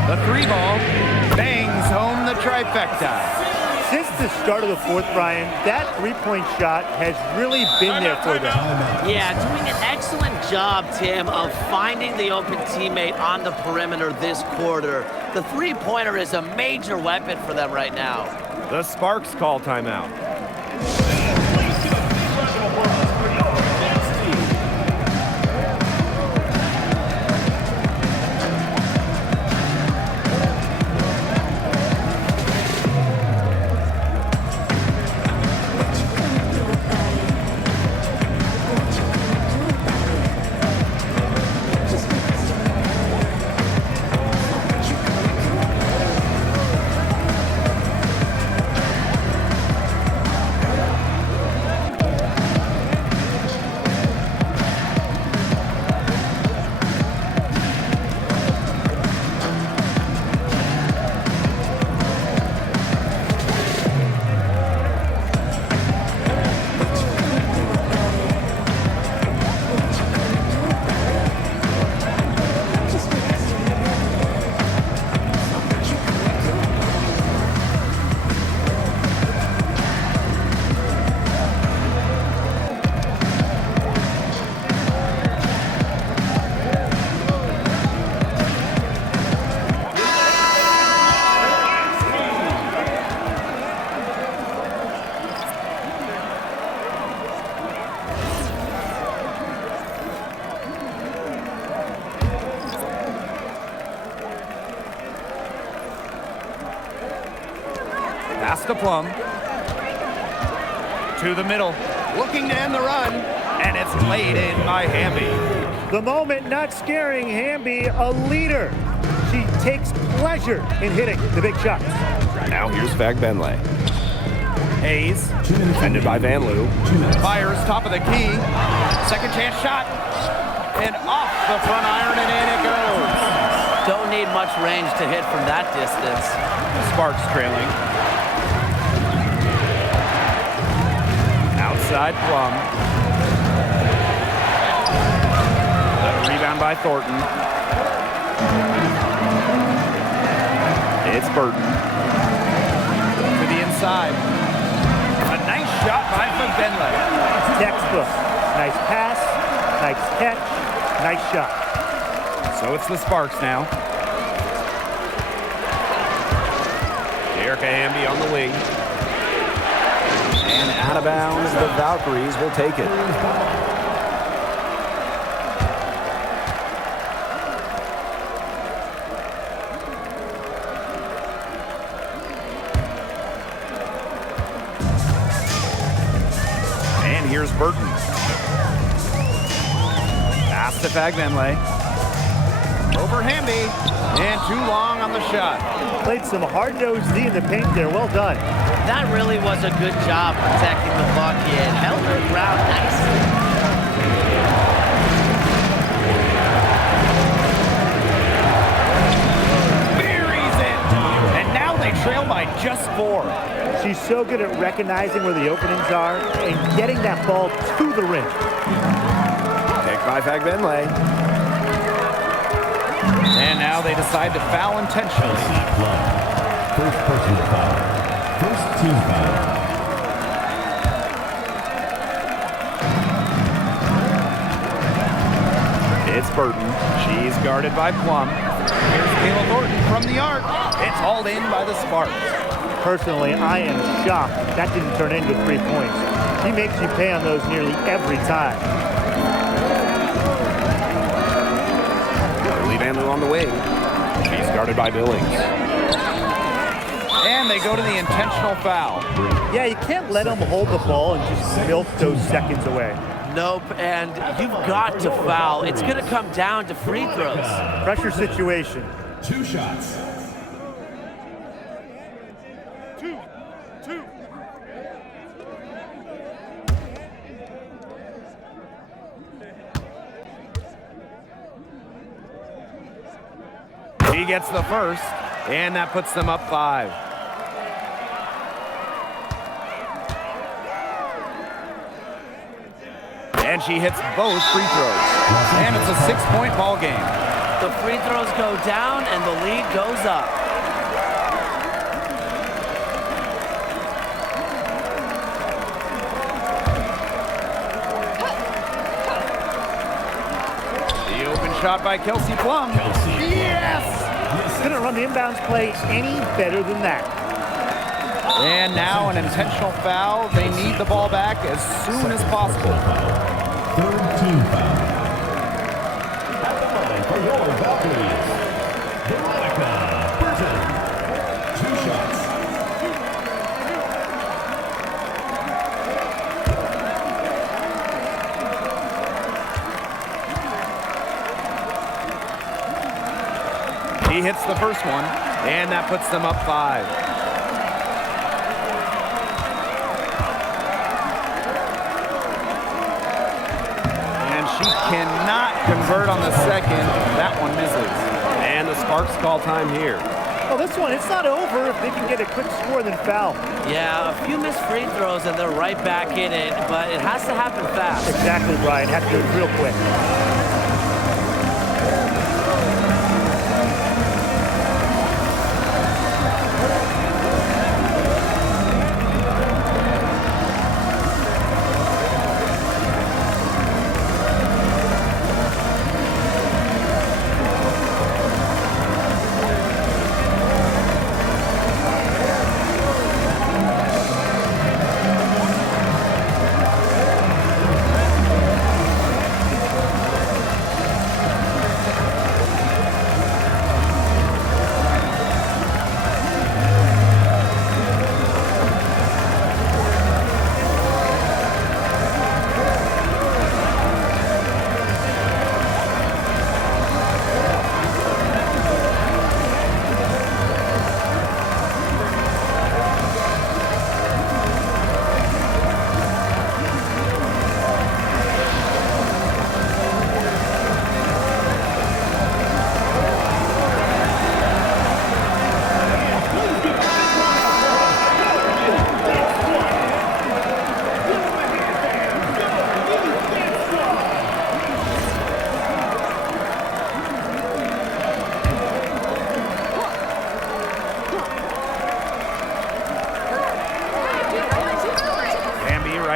The 3 ball bangs home the trifecta. Since the start of the fourth, Brian, that three-point shot has really been there for them. Yeah, doing an excellent job, Tim, of finding the open teammate on the perimeter this quarter. The three-pointer is a major weapon for them right now. The Sparks call timeout. Pass to Plum. To the middle. Looking to end the run. And it's laid in by Hamby. The moment not scaring Hamby, a leader. She takes pleasure in hitting the big shots. Now here's Fagbenle. Hayes. Defended by Van Loo. Fires top of the key. Second chance shot. And off the front iron and in it goes. Don't need much range to hit from that distance. Sparks trailing. Outside Plum. The rebound by Thornton. It's Burton. To the inside. A nice shot by Fagbenle. Textbook. Nice pass, nice catch, nice shot. So it's the Sparks now. Erica Hamby on the wing. And out of bounds, the Valkyries will take it. And here's Burton. Pass to Fagbenle. Over Hamby. And too long on the shot. Played some hard-nosed D in the paint there. Well done. That really was a good job protecting the bucket. Held her ground nicely. Buries it. And now they trail by just 4. She's so good at recognizing where the openings are and getting that ball to the rim. Picked by Fagbenle. And now they decide to foul intentionally. First personal foul. First team foul. It's Burton. She's guarded by Plum. Here's Kayla Thornton from the arc. It's hauled in by the Sparks. Personally, I am shocked that didn't turn into 3 points. He makes you pay on those nearly every time. Van Loo on the wing. She's guarded by Billings. And they go to the intentional foul. Yeah, you can't let them hold the ball and just milk those seconds away. Nope, and you've got to foul. It's going to come down to free throws. Pressure situation. 2 shots. He gets the first, and that puts them up 5. And she hits both free throws. And it's a 6-point ball game. The free throws go down, and the lead goes up. The open shot by Kelsey Plum. Yes! Couldn't run the inbounds play any better than that. And now an intentional foul. They need the ball back as soon as possible. Third team foul. At the line for your Valkyries, Veronica Burton. 2 shots. He hits the first one, and that puts them up 5. And she cannot convert on the second. That one misses. And the Sparks call time here. Well, this one, it's not over if they can get a quick score then foul. Yeah, a few missed free throws, and they're right back in it, but it has to happen fast. Exactly, Brian. Have to do it real quick.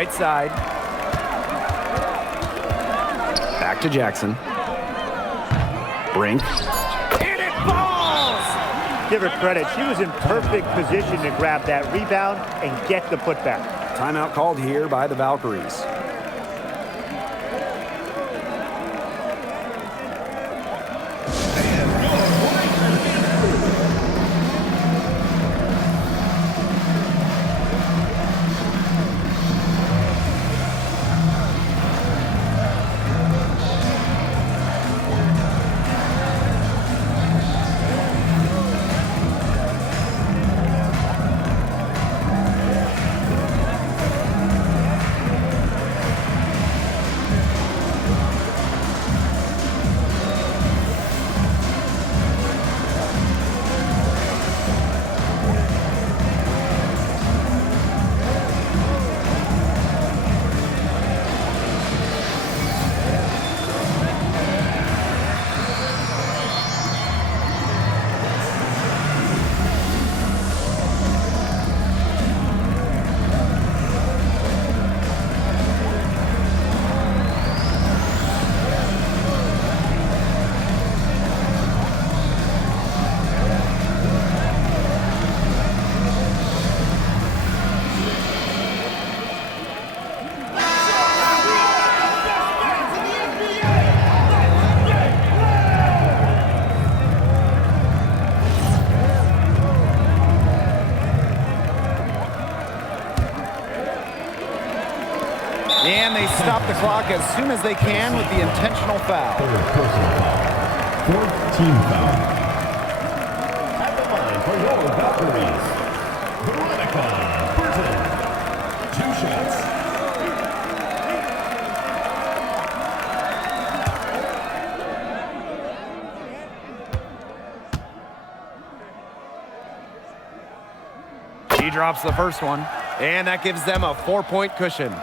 Right side. Back to Jackson. Brink. And it falls! Give her credit. She was in perfect position to grab that rebound and get the putback. Timeout called here by the Valkyries. And they stop the clock as soon as they can with the intentional foul. Third personal foul. Fourth team foul. At the line for your Valkyries, Veronica Burton. 2 shots. He drops the first one, and that gives them a 4-point cushion.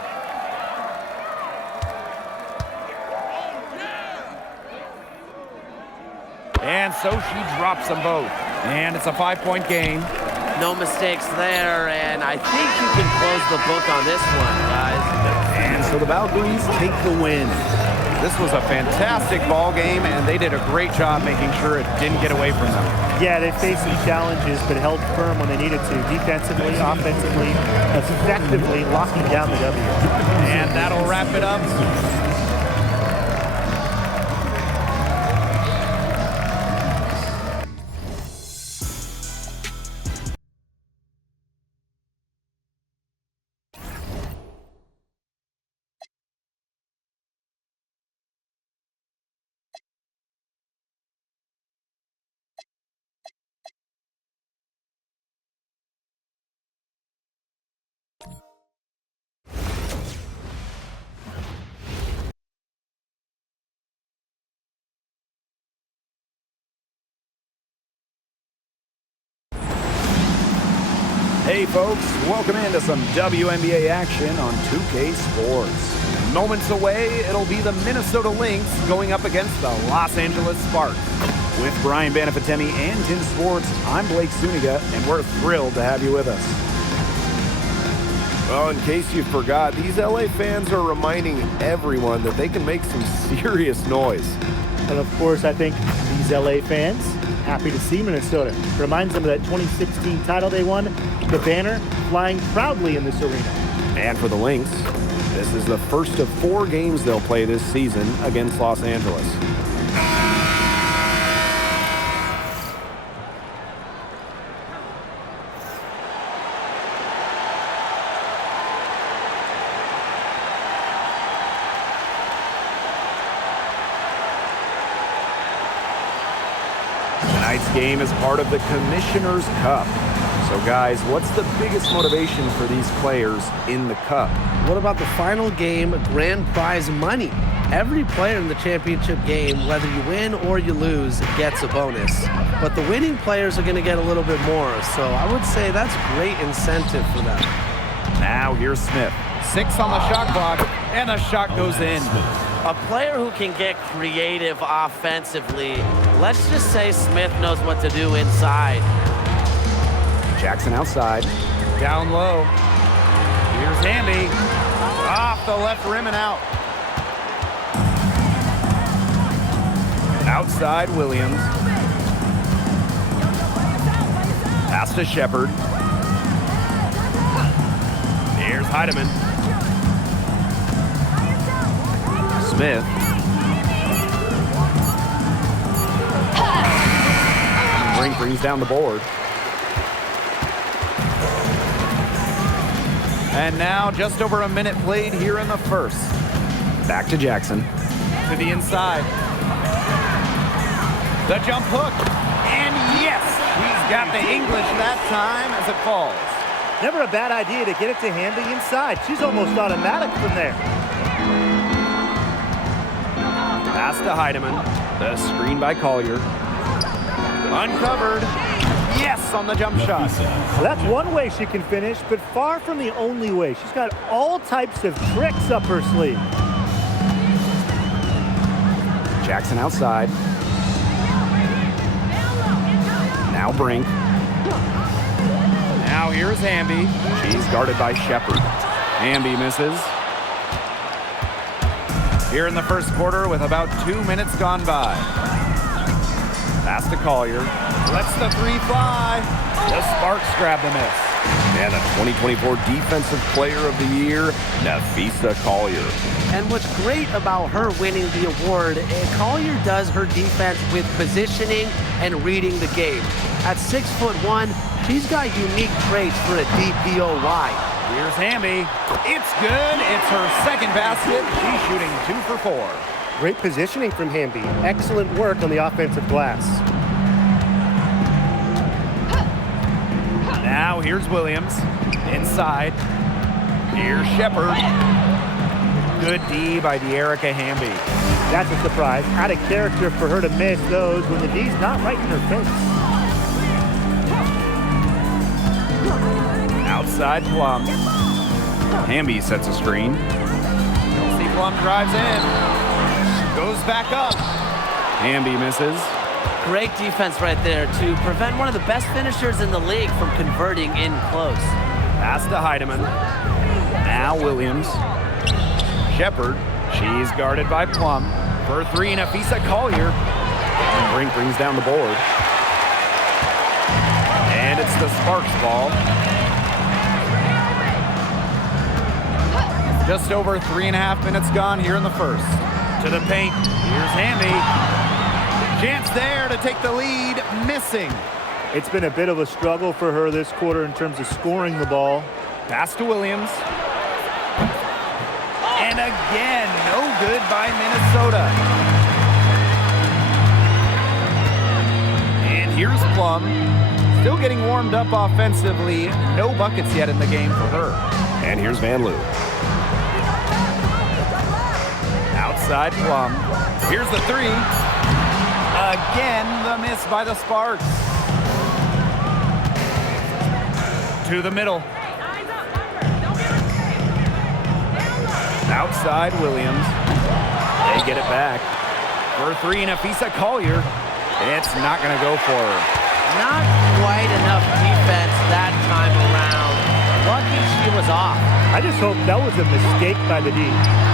And so she drops them both. And it's a 5-point game. No mistakes there, and I think you can close the book on this one, guys. And so the Valkyries take the win. This was a fantastic ball game, and they did a great job making sure it didn't get away from them. Yeah, they faced some challenges, but held firm when they needed to. Defensively, offensively, effectively locking down the W. And that'll wrap it up. Hey folks, welcome into some WNBA action on 2K Sports. Moments away, it'll be the Minnesota Lynx going up against the Los Angeles Sparks. With Brian Banafitemi and Tim Sports, I'm Blake Zuniga, and we're thrilled to have you with us. Well, in case you forgot, these LA fans are reminding everyone that they can make some serious noise. And of course, I think these LA fans, happy to see Minnesota. Reminds them of that 2016 title they won, the banner flying proudly in this arena. And for the Lynx, this is the first of 4 games they'll play this season against Los Angeles. Tonight's game is part of the Commissioner's Cup. So guys, what's the biggest motivation for these players in the Cup? What about the final game, grand prize money? Every player in the championship game, whether you win or you lose, gets a bonus. But the winning players are going to get a little bit more, so I would say that's great incentive for them. Now here's Smith. 6 on the shot clock, and the shot goes in. A player who can get creative offensively. Let's just say Smith knows what to do inside. Jackson outside, down low. Here's Hamby. Off the left rim and out. Outside Williams. Pass to Shepard. Here's Heidemann. Smith. Brink brings down the board. And now just over a minute played here in the first. Back to Jackson. To the inside. The jump hook. And yes, he's got the English that time as it falls. Never a bad idea to get it to Hamby inside. She's almost automatic from there. Pass to Heidemann. The screen by Collier. Uncovered. Yes, on the jump shot. Well, that's one way she can finish, but far from the only way. She's got all types of tricks up her sleeve. Jackson outside. Now Brink. Now here's Hamby. She's guarded by Shepard. Hamby misses. Here in the first quarter with about 2 minutes gone by. Pass to Collier. Lets the three fly. The Sparks grab the miss. And the 2024 Defensive Player of the Year, Nafisa Collier. And what's great about her winning the award, Collier does her defense with positioning and reading the game. At 6'1", she's got unique traits for a DPOY. Here's Hamby. It's good. It's her second basket. She's shooting 2 for 4. Great positioning from Hamby. Excellent work on the offensive glass. Now here's Williams. Inside. Here's Shepard. Good D by De'Erica Hamby. That's a surprise. Out of character for her to miss those when the D's not right in her face. Outside Plum. Hamby sets a screen. Chelsea Plum drives in. Goes back up. Hamby misses. Great defense right there to prevent one of the best finishers in the league from converting in close. Pass to Heidemann. Now Williams. Shepard. She's guarded by Plum. For 3, Nafisa Collier. And Brink brings down the board. And it's the Sparks ball. Just over 3.5 minutes gone here in the first. To the paint. Here's Hamby. Chance there to take the lead. Missing. It's been a bit of a struggle for her this quarter in terms of scoring the ball. Pass to Williams. And again, no good by Minnesota. And here's Plum. Still getting warmed up offensively. No buckets yet in the game for her. And here's Van Loo. Outside Plum. Here's the 3. Again, the miss by the Sparks. To the middle. Outside Williams. They get it back. For 3, Nafisa Collier. It's not going to go for her. Not quite enough defense that time around. Lucky she was off. I just hope that was a mistake by the D,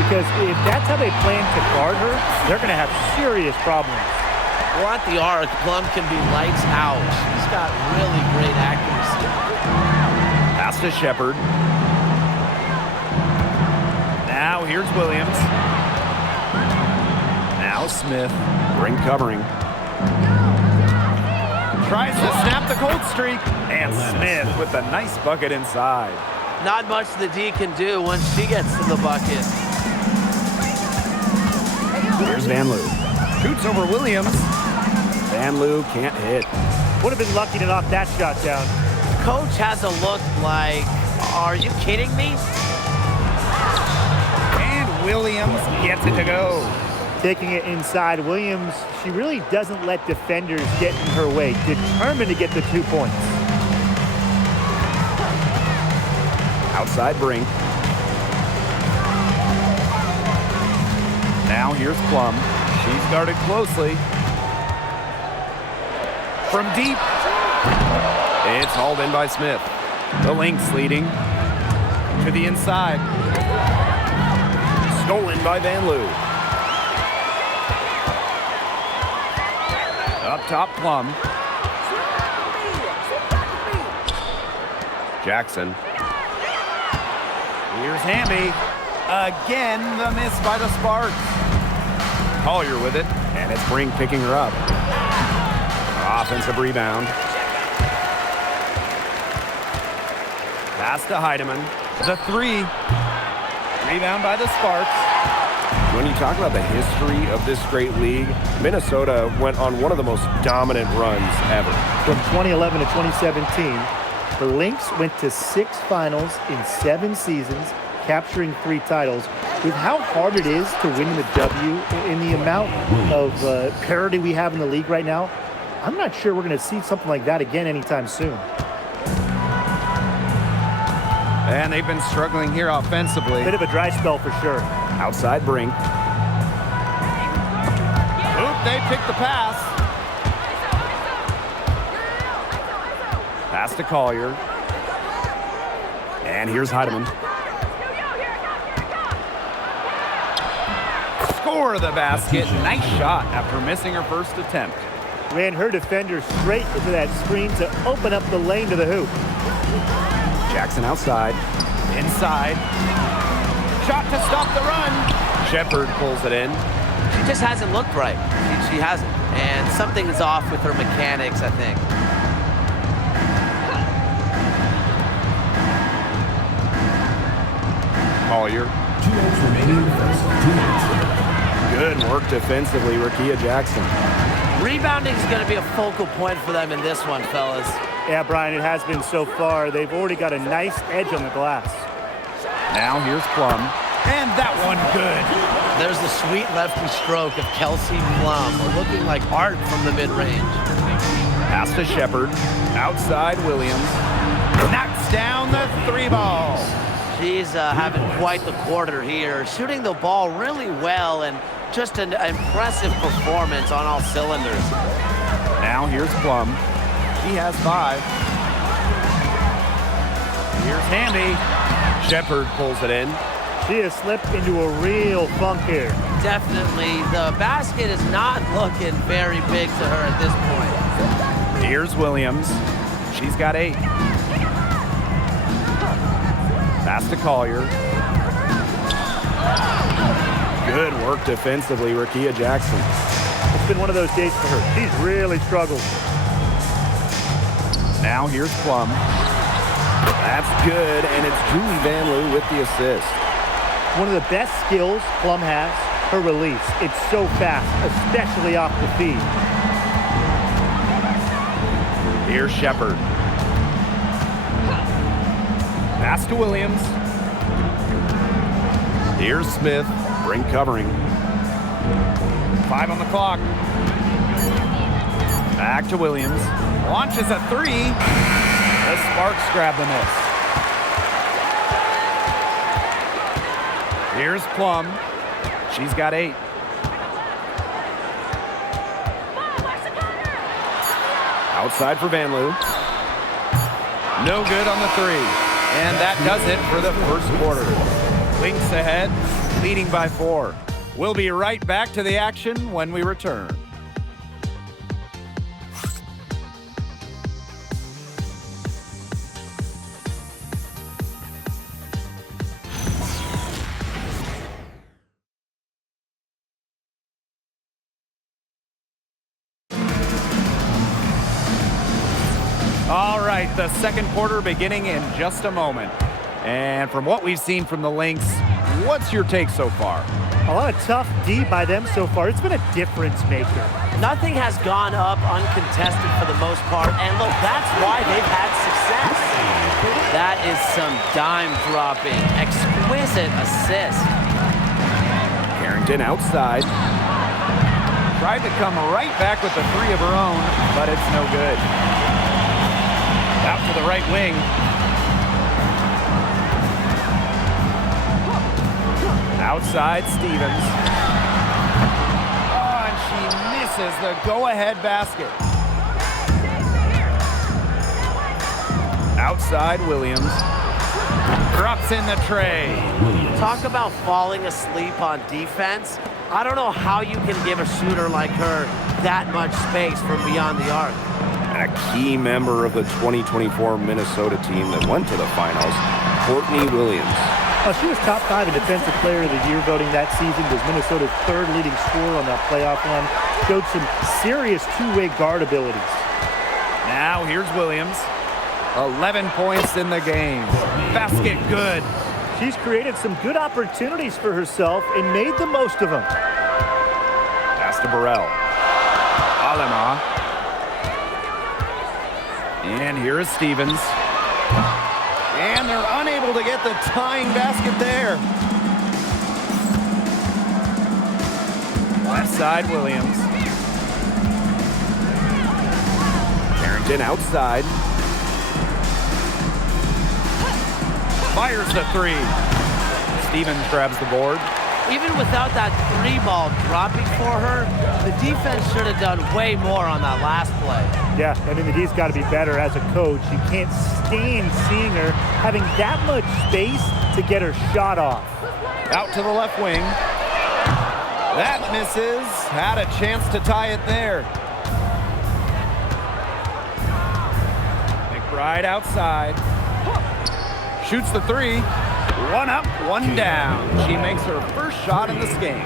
because if that's how they plan to guard her, they're going to have serious problems. Well, at the arc, Plum can be lights out. She's got really great accuracy. Pass to Shepard. Now here's Williams. Now Smith. Brink covering. Tries to snap the cold streak. And Smith with a nice bucket inside. Not much the D can do once she gets to the bucket. Here's Van Loo. Shoots over Williams. Van Loo can't hit. Would have been lucky to knock that shot down. Coach has a look like, are you kidding me? And Williams gets it to go. Taking it inside, Williams, she really doesn't let defenders get in her way. Determined to get the 2 points. Outside Brink. Now here's Plum. She's guarded closely. From deep. It's hauled in by Smith. The Lynx leading to the inside. Stolen by Van Loo. Up top, Plum. Jackson. Here's Hamby. Again, the miss by the Sparks. Collier with it, and it's Brink picking her up. Offensive rebound. Pass to Heidemann. The three. Rebound by the Sparks. When you talk about the history of this great league, Minnesota went on one of the most dominant runs ever. From 2011 to 2017, the Lynx went to 6 finals in 7 seasons, capturing 3 titles. With how hard it is to win the W and the amount of parity we have in the league right now, I'm not sure we're going to see something like that again anytime soon. And they've been struggling here offensively. Bit of a dry spell for sure. Outside Brink. Oop, they picked the pass. Pass to Collier. And here's Heidemann. Score the basket. Nice shot after missing her first attempt. Ran her defender straight into that screen to open up the lane to the hoop. Jackson outside. Inside. Shot to stop the run. Shepard pulls it in. She just hasn't looked right. She hasn't. And something is off with her mechanics, I think. Collier. 2 minutes remaining in the first. 2 minutes. Good work defensively, Rakia Jackson. Rebounding is going to be a focal point for them in this one, fellas. Yeah, Brian, it has been so far. They've already got a nice edge on the glass. Now here's Plum. And that one good. There's the sweet lefty stroke of Kelsey Plum, looking like art from the mid-range. Pass to Shepard. Outside Williams. Knocks down the 3 ball. She's having quite the quarter here, shooting the ball really well and just an impressive performance on all cylinders. Now here's Plum. He has 5. Here's Hamby. Shepard pulls it in. She has slipped into a real funk here. Definitely, the basket is not looking very big to her at this point. Here's Williams. She's got 8. Pass to Collier. Good work defensively, Rakia Jackson. It's been one of those days for her. She's really struggled. Now here's Plum. That's good, and it's Julie Van Loo with the assist. One of the best skills Plum has, her release. It's so fast, especially off the feed. Here's Shepard. Pass to Williams. Here's Smith. Brink covering. 5 on the clock. Back to Williams. Launches a 3. The Sparks grab the miss. Here's Plum. She's got 8. Outside for Van Loo. No good on the 3. And that does it for the first quarter. Lynx ahead, leading by 4. We'll be right back to the action when we return. All right, the second quarter beginning in just a moment. And from what we've seen from the Lynx, what's your take so far? A lot of tough D by them so far. It's been a difference maker. Nothing has gone up uncontested for the most part, and look, that's why they've had success. That is some dime-dropping, exquisite assist. Carrington outside. Tried to come right back with the 3 of her own, but it's no good. Out to the right wing. Outside Stevens. Oh, and she misses the go-ahead basket. Outside Williams. Drops in the tray. Williams Talk about falling asleep on defense. I don't know how you can give a shooter like her that much space from beyond the arc. And a key member of the 2024 Minnesota team that went to the finals, Courtney Williams. She was top 5 in Defensive Player of the Year voting that season. Was Minnesota's 3rd leading scorer on that playoff run. Showed some serious two-way guard abilities. Now here's Williams. 11 points in the game. Basket good. She's created some good opportunities for herself and made the most of them. Pass to Burrell. Alema. And here is Stevens. And they're unable to get the tying basket there. Left side, Williams. Carrington outside. Fires the three. Stevens grabs the board. Even without that 3-ball dropping for her, the defense should have done way more on that last play. Yeah, I mean, the D's got to be better as a coach. You can't stand seeing her having that much space to get her shot off. Out to the left wing. That misses. Had a chance to tie it there. McBride outside. Shoots the three. One up, one down. She makes her first shot in this game.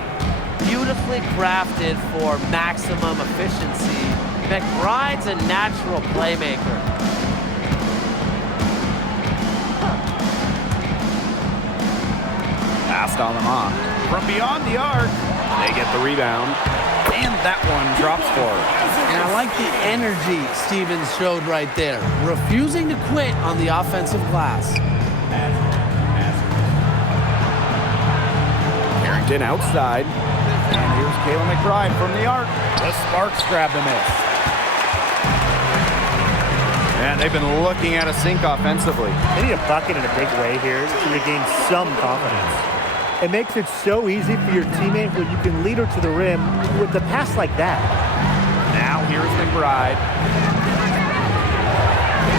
Beautifully crafted for maximum efficiency. McBride's a natural playmaker. Passed on them on. From beyond the arc, they get the rebound. And that one drops for her. And I like the energy Stevens showed right there, refusing to quit on the offensive glass. Carrington outside. And here's Kayla McBride from the arc. The Sparks grab the miss. And they've been looking at a sink offensively. They need a bucket in a big way here to regain some confidence. It makes it so easy for your teammate when you can lead her to the rim with a pass like that. Now here's McBride.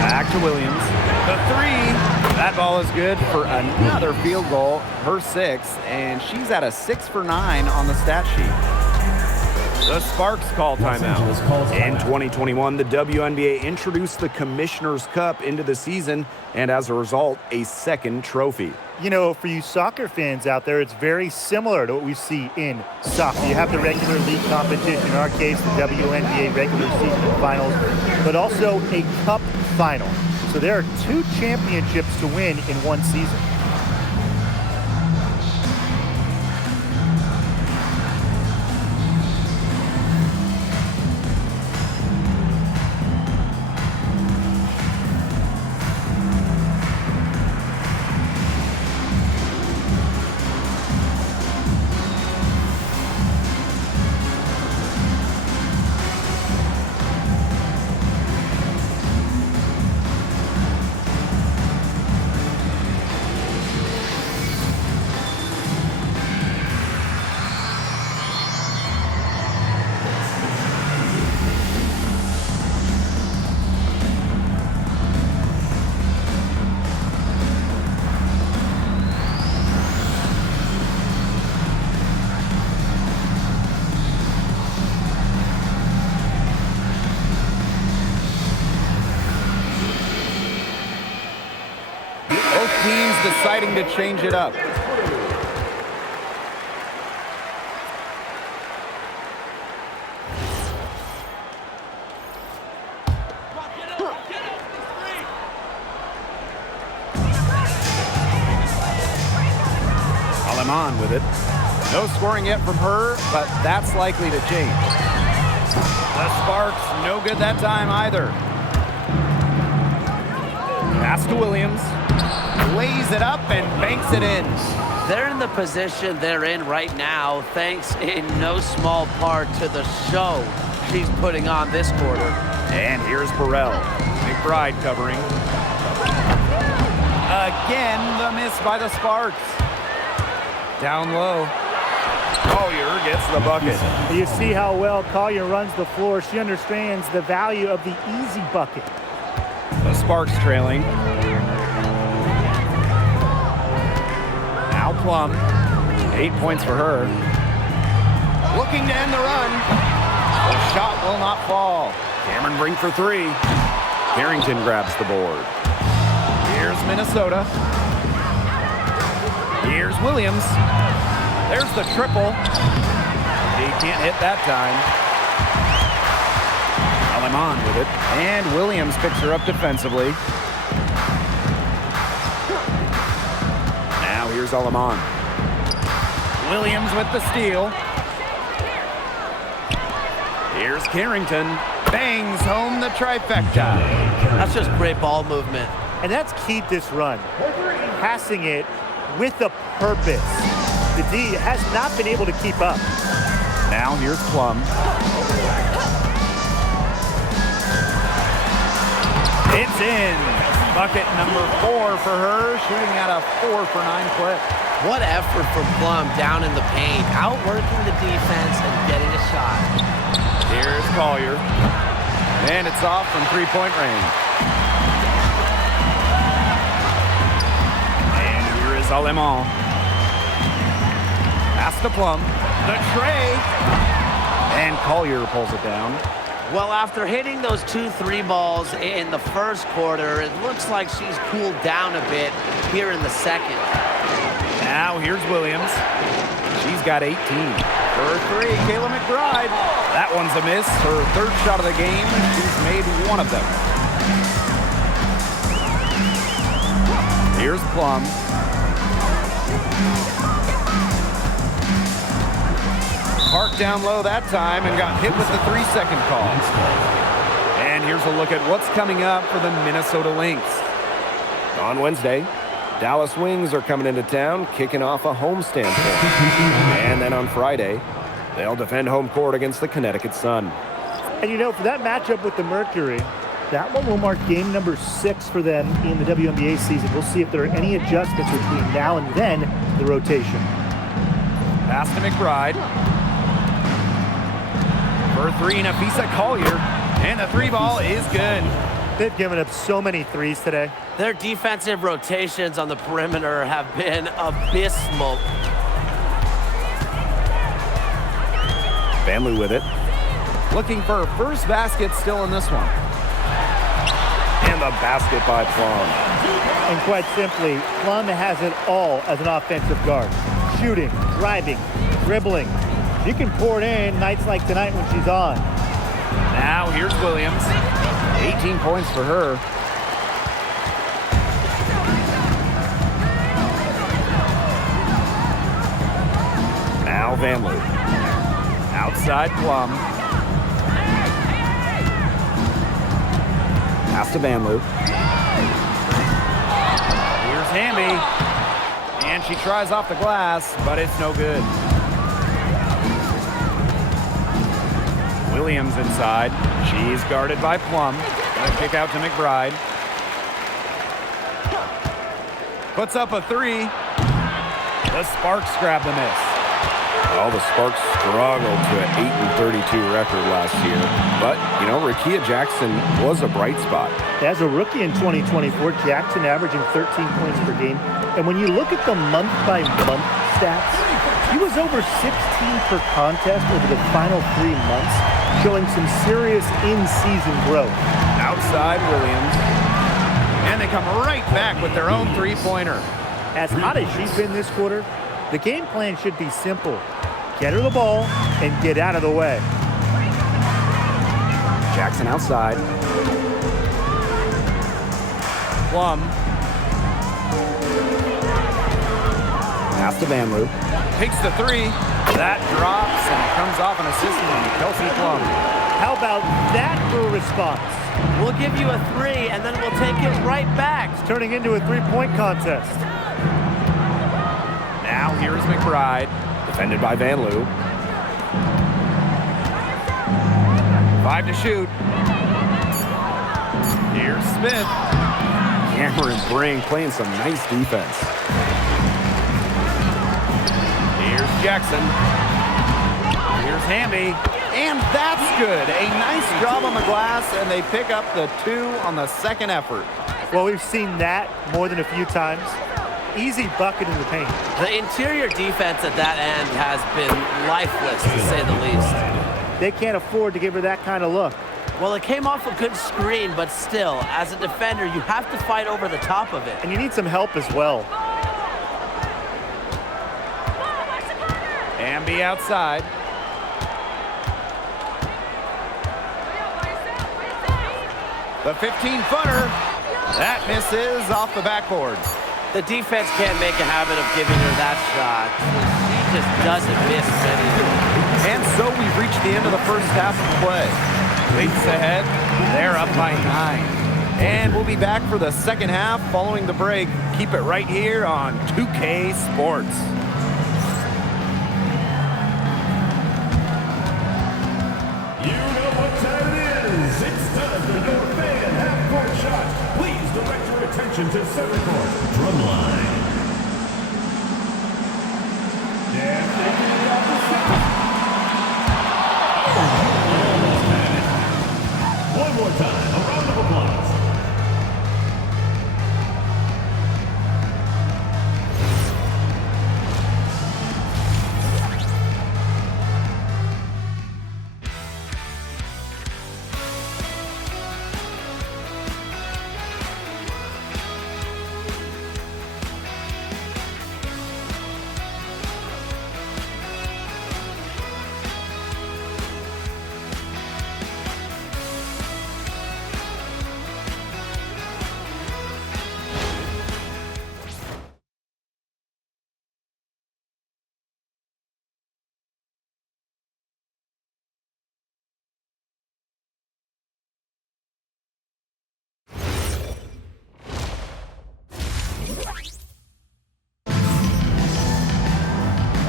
Back to Williams. The three. That ball is good for another field goal, her 6th, and she's at a 6 for 9 on the stat sheet. The Sparks call timeout. In 2021, the WNBA introduced the Commissioner's Cup into the season, and as a result, a second trophy. You know, for you soccer fans out there, it's very similar to what we see in soccer. You have the regular league competition, in our case, the WNBA regular season finals, but also a cup final. So there are 2 championships to win in one season. Deciding to change it up. Aleman with it. No scoring yet from her, but that's likely to change. The Sparks, no good that time either. Pass to Williams. Lays it up and banks it in. They're in the position they're in right now, thanks in no small part to the show she's putting on this quarter. And here's Burrell. McBride covering. Again, the miss by the Sparks. Down low. Collier gets the bucket. You see how well Collier runs the floor. She understands the value of the easy bucket. The Sparks trailing. Now Plum. 8 points for her. Looking to end the run. The shot will not fall. Cameron Brink for three. Carrington grabs the board. Here's Minnesota. Here's Williams. There's the triple. He can't hit that time. Alemán with it. And Williams picks her up defensively. Now here's Alemán. Williams with the steal. Here's Carrington. Bangs home the trifecta. That's just great ball movement. And that's keyed this run. Passing it with a purpose. The D has not been able to keep up. Now here's Plum. It's in. Bucket number 4 for her, shooting at a 4 for 9 clip. What effort from Plum down in the paint, outworking the defense and getting a shot. Here's Collier. And it's off from three-point range. And here is Alemán. Pass to Plum. The tray. And Collier pulls it down. Well, after hitting those 2 3 balls in the first quarter, it looks like she's cooled down a bit here in the second. Now here's Williams. She's got 18. For 3, Kayla McBride. That one's a miss. Her 3rd shot of the game. She's made one of them. Here's Plum. Parked down low that time and got hit with the 3-second call. And here's a look at what's coming up for the Minnesota Lynx. On Wednesday, Dallas Wings are coming into town, kicking off a homestand for them. And then on Friday, they'll defend home court against the Connecticut Sun. And you know, for that matchup with the Mercury, that one will mark game number 6 for them in the WNBA season. We'll see if there are any adjustments between now and then the rotation. Pass to McBride. For 3, Nafisa Collier. And the 3-ball is good. They've given up so many threes today. Their defensive rotations on the perimeter have been abysmal. Vanloo with it. Looking for her first basket still in this one. And the basket by Plum. And quite simply, Plum has it all as an offensive guard. Shooting, driving, dribbling. She can pour it in nights like tonight when she's on. Now here's Williams. 18 points for her. Now Vanloo. Outside Plum. Pass to Vanloo. Here's Hamby. And she tries off the glass, but it's no good. Williams inside. She's guarded by Plum. Gonna kick out to McBride. Puts up a 3. The Sparks grab the miss. Well, the Sparks struggled to an 8-32 record last year. But, you know, Rickea Jackson was a bright spot. As a rookie in 2024, Jackson averaging 13 points per game. And when you look at the month-by-month stats, he was over 16 per contest over the final 3 months, showing some serious in-season growth. Outside Williams. And they come right back with their own three-pointer. As hot as she's been this quarter, the game plan should be simple. Get her the ball and get out of the way. Jackson outside. Plum. Pass to Vanloo. Takes the 3. That drops and it comes off an assist from Kelsey Plum. How about that for a response? We'll give you a 3, and then we'll take it right back. It's turning into a three-point contest. Now here's McBride, defended by Vanloo. 5 to shoot. Here's Smith. Cameron Brink playing some nice defense. Here's Jackson. Here's Hamby. And that's good. A nice job on the glass, and they pick up the 2 on the second effort. Well, we've seen that more than a few times. easy bucket in the paint. The interior defense at that end has been lifeless, to say the least. They can't afford to give her that kind of look. Well, it came off a good screen, but still, as a defender, you have to fight over the top of it. And you need some help as well. Amby outside. The 15-footer. That misses off the backboard. The defense can't make a habit of giving her that shot. She just doesn't miss many. And so we've reached the end of the first half of play. Leafs ahead. They're up by 9. And we'll be back for the second half following the break. Keep it right here on 2K Sports. You know what time it is. It's time for your fan half-court shot. Please direct your attention to center court. Drumline. Yeah, taking it off the shot. Almost had it. One more time. A round of applause.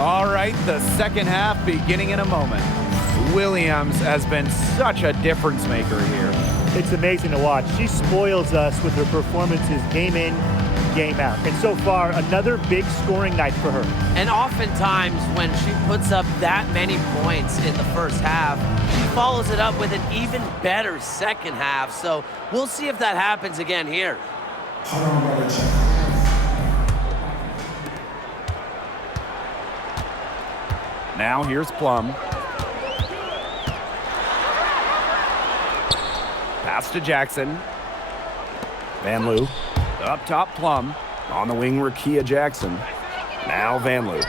All right, the second half beginning in a moment. Williams has been such a difference maker here. It's amazing to watch. She spoils us with her performances game in, game out. And so far, another big scoring night for her. And oftentimes when she puts up that many points in the first half, she follows it up with an even better second half. So we'll see if that happens again here. Now here's Plum. Pass to Jackson. Van Loo. Up top, Plum. On the wing, Rakia Jackson. Now Van Loo.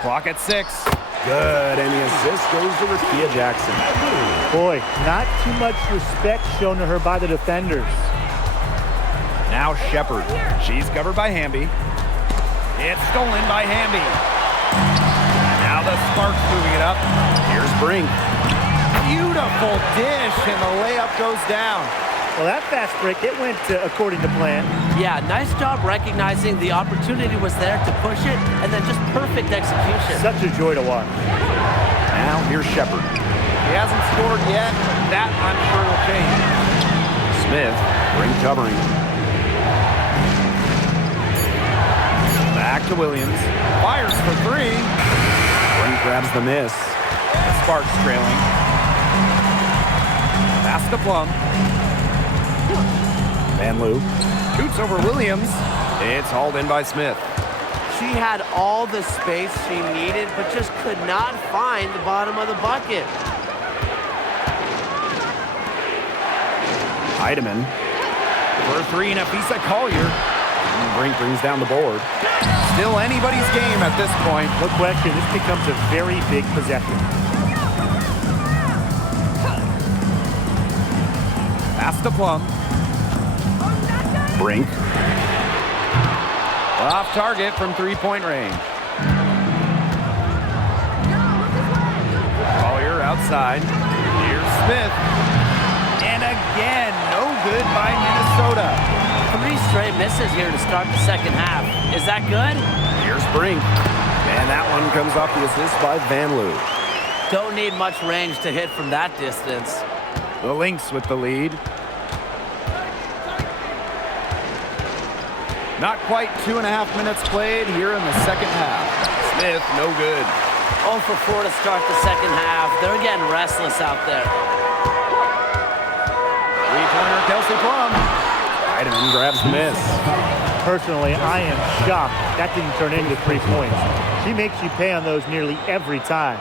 Clock at 6. Good, and the assist goes to Rakia Jackson. Boy, not too much respect shown to her by the defenders. Now Shepard. She's covered by Hamby. It's stolen by Hamby. Now the Sparks moving it up. Here's Brink. Beautiful dish, and the layup goes down. Well, that fast break, it went according to plan. Yeah, nice job recognizing the opportunity was there to push it, and then just perfect execution. Such a joy to watch. Now here's Shepard. He hasn't scored yet. That, I'm sure, will change. Smith, Brink covering. Back to Williams. Fires for 3. Brink grabs the miss. The Sparks trailing. Pass to Plum. Van Loo shoots over Williams. It's hauled in by Smith. She had all the space she needed, but just could not find the bottom of the bucket. Heidemann for 3, Nafisa Collier. Brink brings down the board. Still anybody's game at this point. No question, this becomes a very big possession. Pass to Plum. Brink. Off target from 3-point range. Collier outside. Here's Smith. And again, no good by Minnesota. 3 straight misses here to start the second half. Is that good? Here's Brink. And that one comes off the assist by Van Loo. Don't need much range to hit from that distance. The Lynx with the lead. Not quite 2.5 minutes played here in the second half. Smith, no good. 0 for 4 to start the second half. They're getting restless out there. 3-pointer Kelsey Plum. Heidemann grabs the miss. Personally, I am shocked that didn't turn into 3 points. She makes you pay on those nearly every time.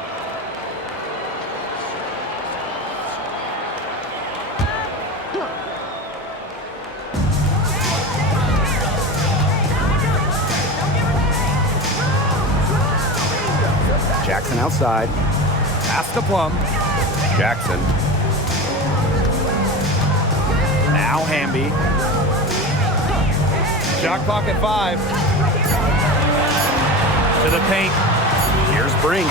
Jackson outside. Pass to Plum. Jackson. Now Hamby. Shot clock at 5. To the paint. Here's Brink.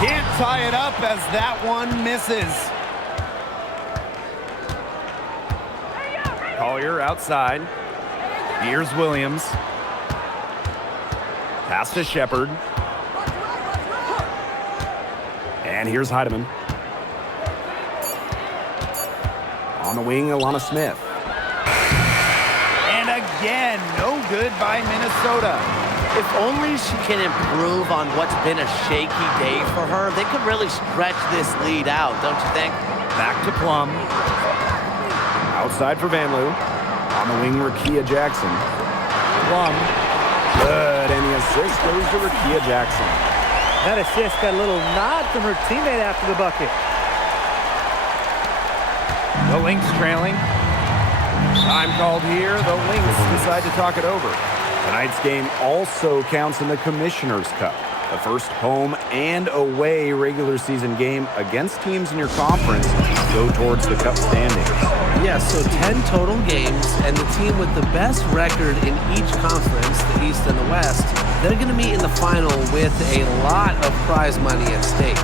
Can't tie it up as that one misses. Collier outside. Here's Williams. Pass to Shepard. And here's Heidemann. On the wing, Alana Smith. And again, no good by Minnesota. If only she can improve on what's been a shaky day for her, they could really stretch this lead out, don't you think? Back to Plum. Outside for Van Loo. On the wing, Rakia Jackson. Plum. Good, and the assist goes to Rakia Jackson. That assist got a little nod from her teammate after the bucket. The Lynx trailing. Time called here. The Lynx decide to talk it over. Tonight's game also counts in the Commissioner's Cup, the first home and away regular season game against teams in your conference go towards the Cup standings. Yes, so 10 total games, and the team with the best record in each conference, the East and the West, they're going to meet in the final with a lot of prize money at stake.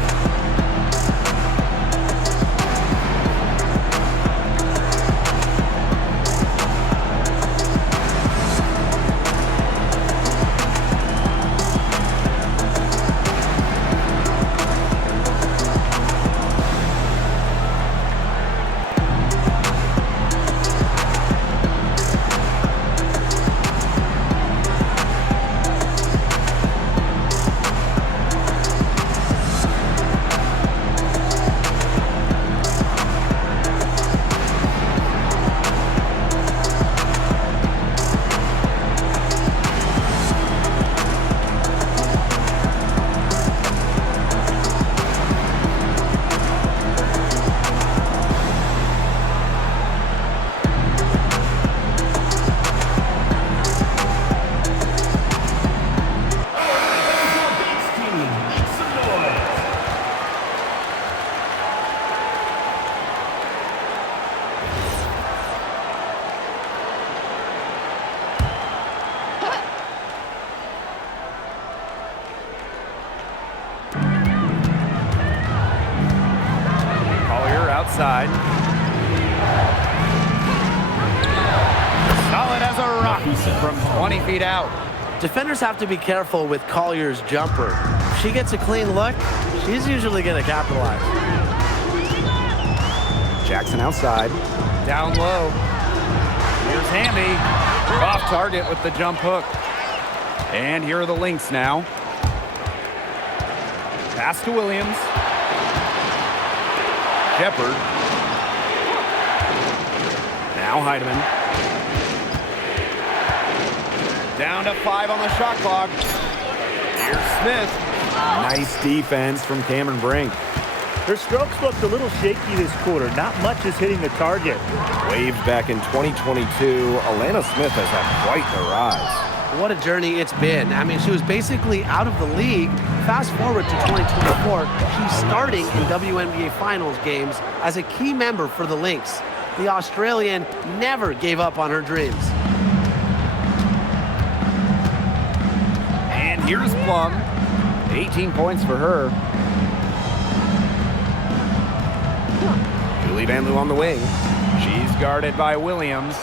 Outside. Solid as a rock from 20 feet out. Defenders have to be careful with Collier's jumper. If she gets a clean look, she's usually going to capitalize. Jackson outside. Down low. Here's Hamby. Off target with the jump hook. And here are the Lynx now. Pass to Williams. Shepard. Now Heidemann. Down to 5 on the shot clock. Here's Smith. Nice defense from Cameron Brink. Her strokes looked a little shaky this quarter. Not much is hitting the target. Waived back in 2022, Alana Smith has had quite the rise. What a journey it's been. I mean, she was basically out of the league. Fast forward to 2024, she's starting in WNBA Finals games as a key member for the Lynx. The Australian never gave up on her dreams. And here's Plum. 18 points for her. Julie Van Loo on the wing. She's guarded by Williams.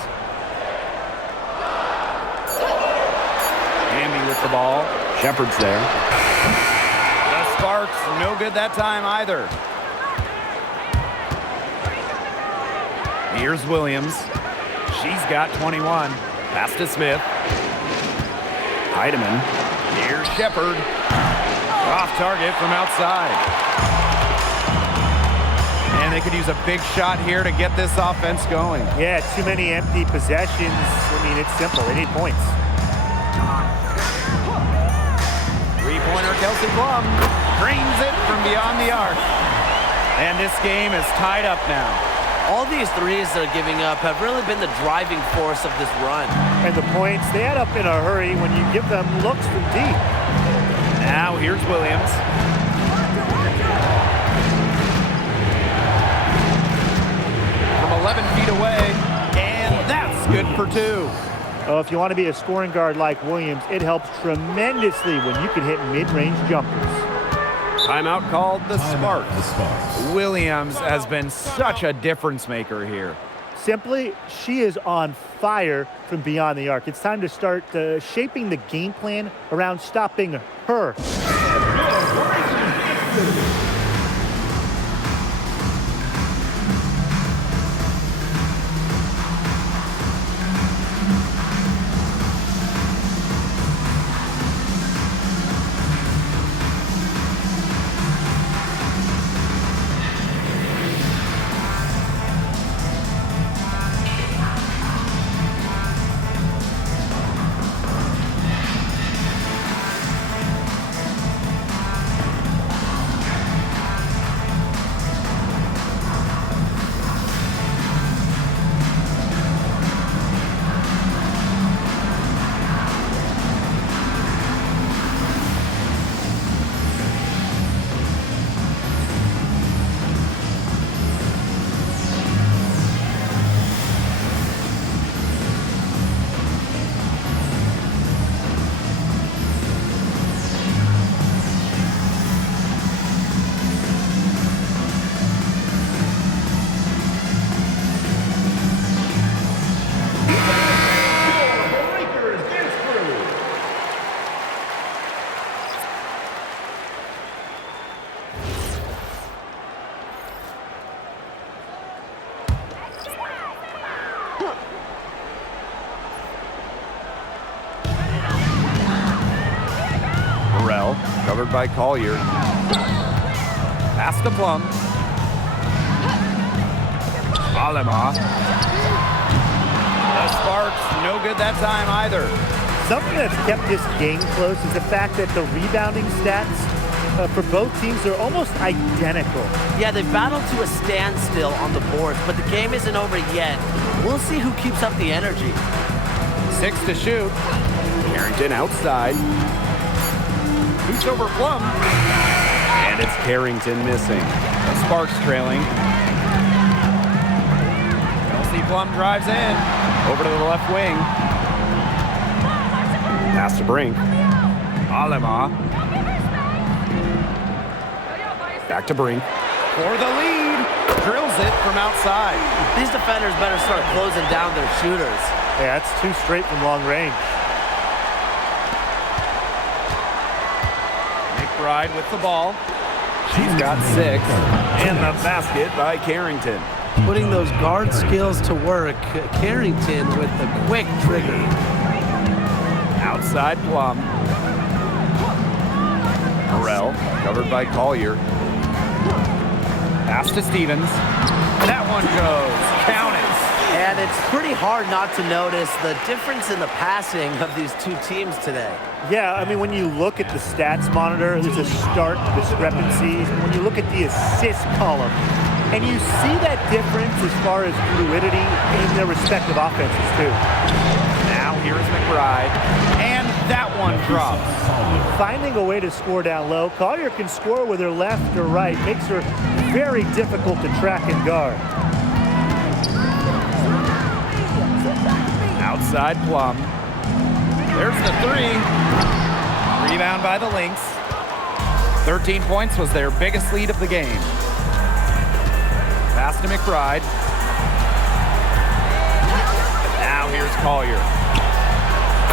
Hamby with the ball. Shepard's there. The Sparks, no good that time either. Here's Williams. She's got 21. Pass to Smith. Heidemann. Here's Shepard. Off target from outside. And they they could use a big shot here to get this offense going. Yeah, too many empty possessions. I mean, it's simple. They need points. Three-pointer Kelsey Plum drains it from beyond the arc. And this game is tied up now. All these threes they're giving up have really been the driving force of this run. And the points, they add up in a hurry when you give them looks from deep. Now here's Williams. From 11 feet away, and that's good for 2. Oh, if you want to be a scoring guard like Williams, it helps tremendously when you can hit mid-range jumpers. Timeout called the Timeout, Sparks. the Sparks. Williams has been such a difference maker here. Simply, she is on fire from beyond the arc. It's time to start shaping the game plan around stopping her. Covered by Collier. Pass to Plum. Alema. The Sparks, no good that time either. Something that's kept this game close is the fact that the rebounding stats for both teams are almost identical. Yeah, they've battled to a standstill on the boards, but the game isn't over yet. We'll see who keeps up the energy. 6 to shoot. Carrington outside. Shoots over Plum. And it's Carrington missing. The Sparks trailing. Kelsey Plum drives in. Over to the left wing. Pass to Brink. Alema. Back to Brink. For the lead. Drills it from outside. These defenders better start closing down their shooters. Yeah, that's 2 straight from long range. McBride with the ball. She's got 6. And the basket by Carrington. Putting those guard skills to work. Carrington with the quick trigger. Outside Plum. Morrell covered by Collier. Pass to Stevens. That one goes. Count it. And it's pretty hard not to notice the difference in the passing of these two teams today. Yeah, I mean, when you look at the stats monitor, there's a stark discrepancy. When you look at the assist column, and you see that difference as far as fluidity in their respective offenses, too. Now here's McBride. And that one drops. Finding a way to score down low. Collier can score with her left or right. Makes her very difficult to track and guard. Outside Plum. There's the 3. Rebound by the Lynx. 13 points was their biggest lead of the game. Pass to McBride. Now here's Collier.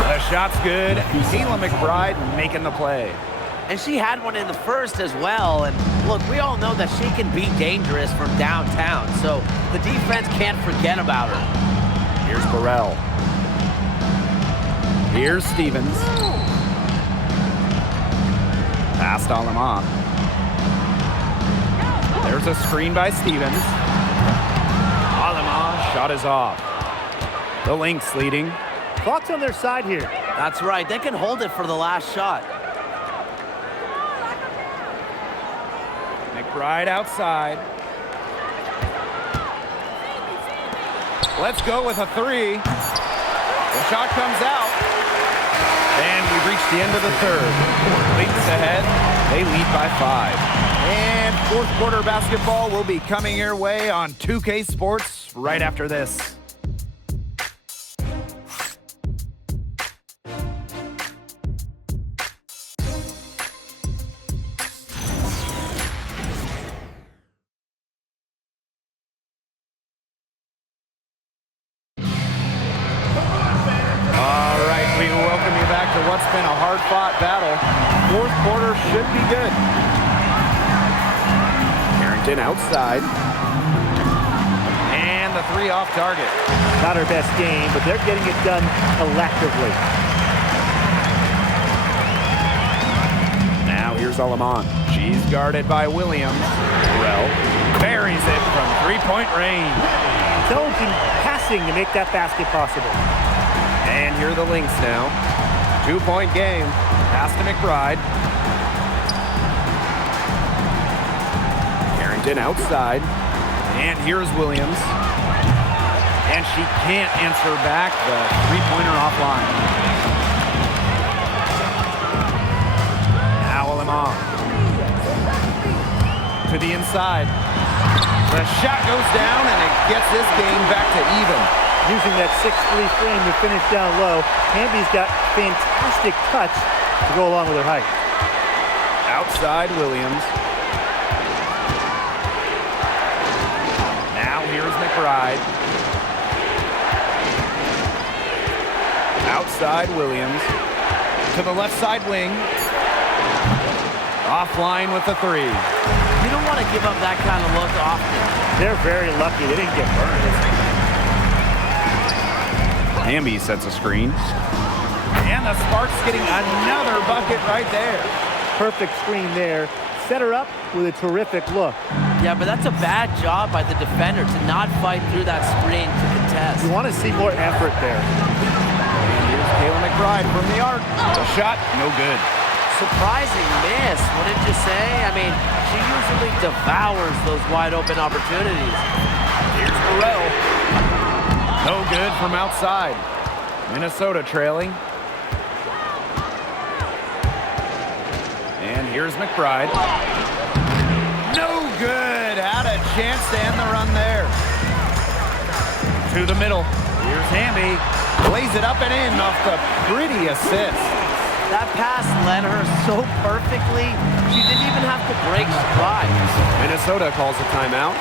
The shot's good. Sheila McBride making the play. And she had one in the first as well. And look, we all know that she can be dangerous from downtown. So the defense can't forget about her. Here's Burrell. Here's Stevens. Pass to Alema. There's a screen by Stevens. Alama's shot is off. The Lynx leading. Clock's on their side here. That's right. They can hold it for the last shot. McBride outside. Let's go with a three. The shot comes out. And we've reached the end of the third. Lynx ahead. They lead by 5. And fourth quarter basketball will be coming your way on 2K Sports right after this. What's been a hard-fought battle. Fourth quarter should be good. Harrington outside. And the three off target. Not her best game, but they're getting it done collectively. Now here's Alaman. She's guarded by Williams. Burrell buries it from three-point range. Intelligent passing to make that basket possible. And here are the Lynx now. 2-point game. Pass to McBride. Harrington outside. And here's Williams. And she can't answer back the three-pointer offline. Now Alaman. To the inside. The shot goes down and it gets this game back to even. Using that 6'3" frame to finish down low. Hamby's got fantastic touch to go along with her height. Outside Williams. Now here's McBride. Outside Williams. To the left side wing. Offline with the three. You don't want to give up that kind of look often. They're very lucky they didn't get burned. Hamby sets a screen. And the Sparks getting another bucket right there. Perfect screen there. Set her up with a terrific look. Yeah, but that's a bad job by the defender to not fight through that screen to contest. You want to see more effort there. And here's Kayla McBride from the arc. The shot, no good. Surprising miss, wouldn't you say? I mean, she usually devours those wide open opportunities. Here's Burrell. No good from outside. Minnesota trailing. And here's McBride. No good. Had a chance to end the run there. To the middle. Here's Hamby. Lays it up and in off the pretty assist. That pass led her so perfectly, she didn't even have to break stride. Minnesota calls a timeout.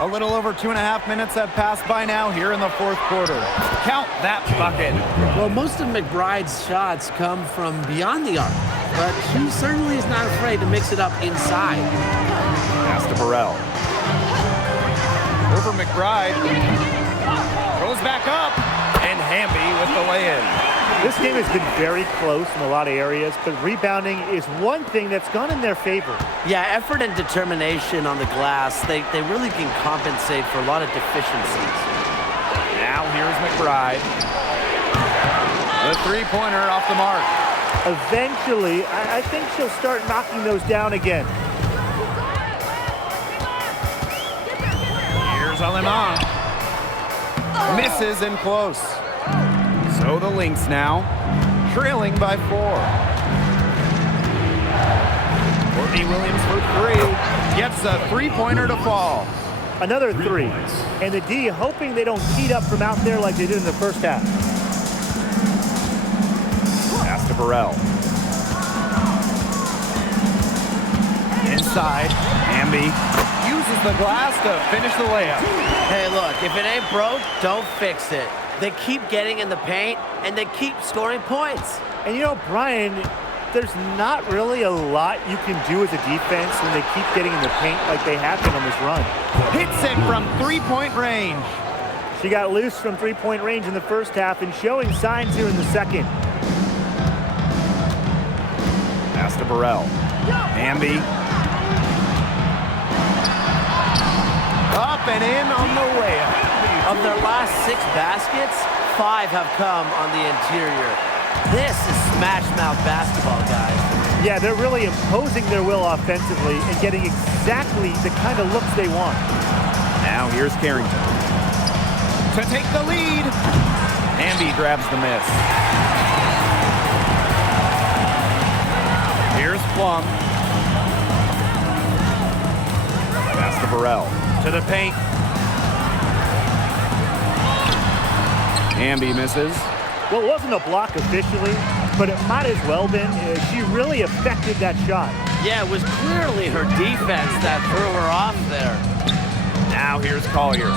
A little over 2.5 minutes have passed by now here in the fourth quarter. Count that bucket. Well, most of McBride's shots come from beyond the arc. but she certainly is not afraid to mix it up inside. Pass to Burrell. Over McBride. Throws back up. And Hamby with the lay-in. This game has been very close in a lot of areas, but rebounding is one thing that's gone in their favor. Yeah, effort and determination on the glass, they really can compensate for a lot of deficiencies. Now here's McBride. The three-pointer off the mark. Eventually, I think she'll start knocking those down again. Here's Aleman. Misses and close. So the Lynx now, trailing by 4. Courtney Williams for 3. Gets a three-pointer to fall. Another 3. And the D hoping they don't heat up from out there like they did in the first half. Pass to Burrell. Inside, Hamby uses the glass to finish the layup. Hey, look, if it ain't broke, don't fix it. They keep getting in the paint, and they keep scoring points. And you know, Brian, there's not really a lot you can do as a defense when they keep getting in the paint like they have been on this run. Hits it from three-point range. She got loose from three-point range in the first half and showing signs here in the second. Pass to Burrell. Hamby. Up and in on the layup. Of their last 6 baskets, 5 have come on the interior. This is smash-mouth basketball, guys. Yeah, they're really imposing their will offensively and getting exactly the kind of looks they want. Now here's Carrington. To take the lead. Hamby grabs the miss. Here's Plum. Pass to Burrell. To the paint. Hamby misses. Well, it wasn't a block officially, but it might as well been. She really affected that shot. Yeah, it was clearly her defense that threw her off there. Now here's Collier.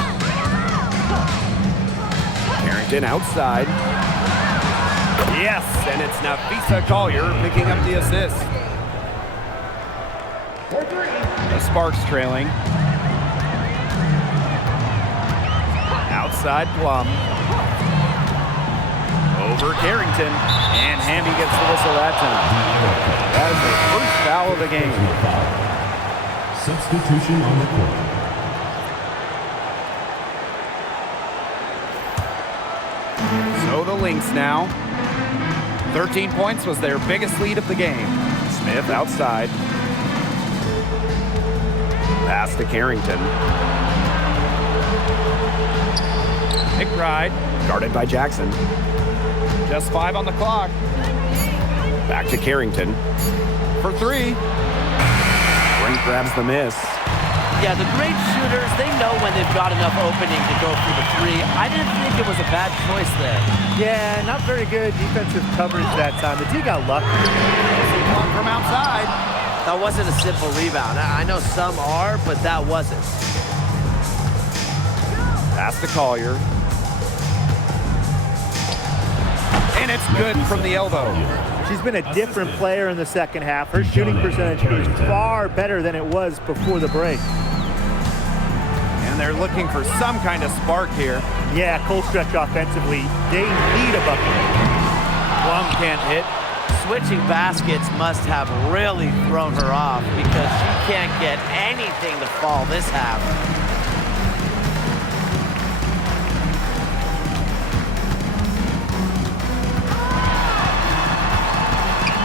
Carrington outside. Yes, and it's Nafisa Collier picking up the assist. The Sparks trailing. Outside Plum. Over Carrington, and Hamby gets the whistle that time. That is the first foul of the game. Substitution on the court. So the Lynx now. 13 points was their biggest lead of the game. Smith outside. Pass to Carrington. McBride, guarded by Jackson. Just 5 on the clock. Back to Carrington. For 3. Brink grabs the miss. Yeah, the great shooters, they know when they've got enough opening to go for the 3. I didn't think it was a bad choice there. Yeah, not very good defensive coverage that time. The D got lucky. Plum from outside. That wasn't a simple rebound. I know some are, but that wasn't. Pass to Collier. And it's good from the elbow. She's been a different player in the second half. Her shooting percentage is far better than it was before the break. And they're looking for some kind of spark here. Yeah, cold stretch offensively. They need a bucket. Plum can't hit. Switching baskets must have really thrown her off because she can't get anything to fall this half.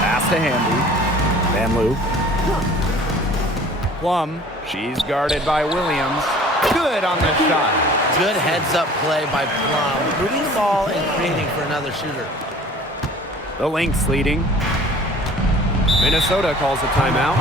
Pass to Hamby. Van Loo. Plum. She's guarded by Williams. Good on the shot. Good heads-up play by Plum, moving the ball and creating for another shooter. The Lynx leading. Minnesota calls a timeout.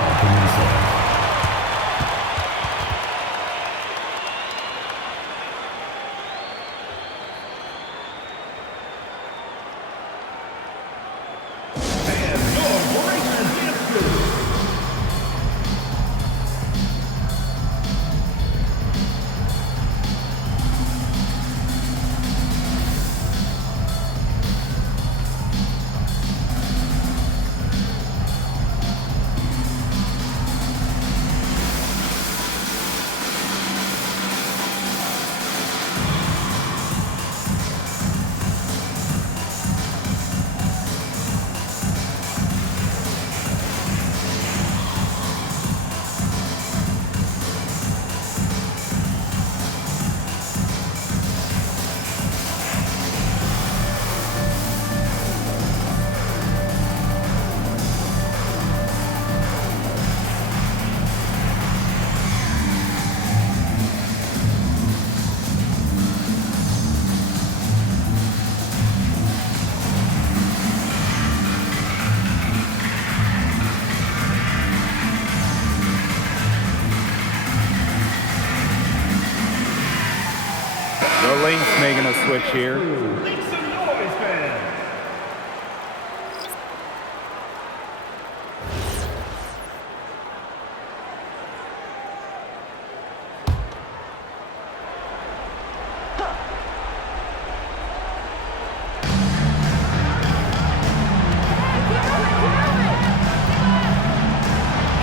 Link's making a switch here. Make some noise, fans.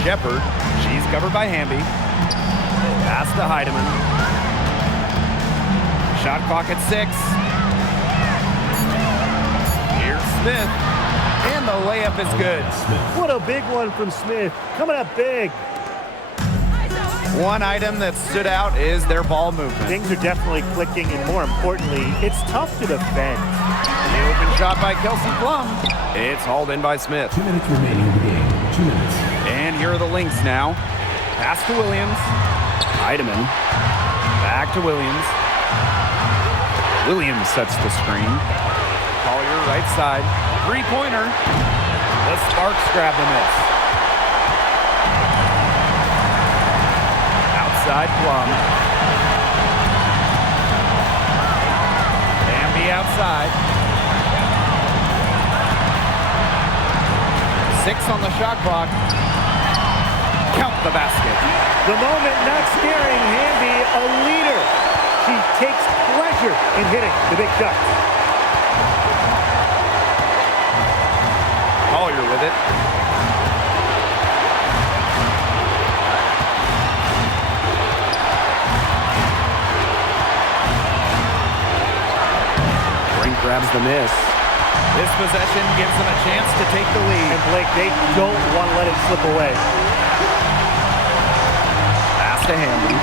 Shepard, she's covered by Hamby. Pass to Heidemann. Shot clock at 6. Here's Smith. And the layup is good. What a big one from Smith. Coming up big. One item that stood out is their ball movement. Things are definitely clicking, and more importantly, it's tough to defend. The open shot by Kelsey Plum. It's hauled in by Smith. 2 minutes remaining in the game. 2 minutes. And here are the Lynx now. Pass to Williams. Heidemann. Back to Williams. Williams sets the screen. Collier right side. Three-pointer. The Sparks grab the miss. Outside Plum. Hamby outside. 6 on the shot clock. Count the basket. The moment not scaring Hamby, a leader. She takes pleasure in hitting the big shots. Collier with it. Brink grabs the miss. This possession gives them a chance to take the lead. And Blake, they don't want to let it slip away. Pass to Hamby.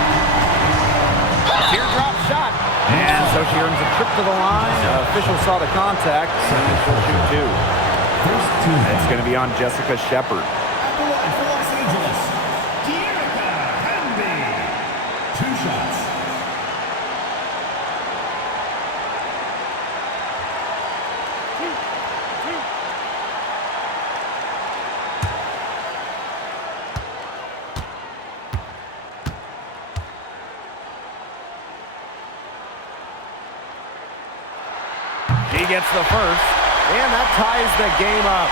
Teardrop shot. And so she earns a trip to the line. Official saw the contact, and she'll shoot 2. First team. It's going to be on Jessica Shepard. At the line for Los Angeles, Dearica Hamby. 2 shots. She gets the first, and that ties the game up.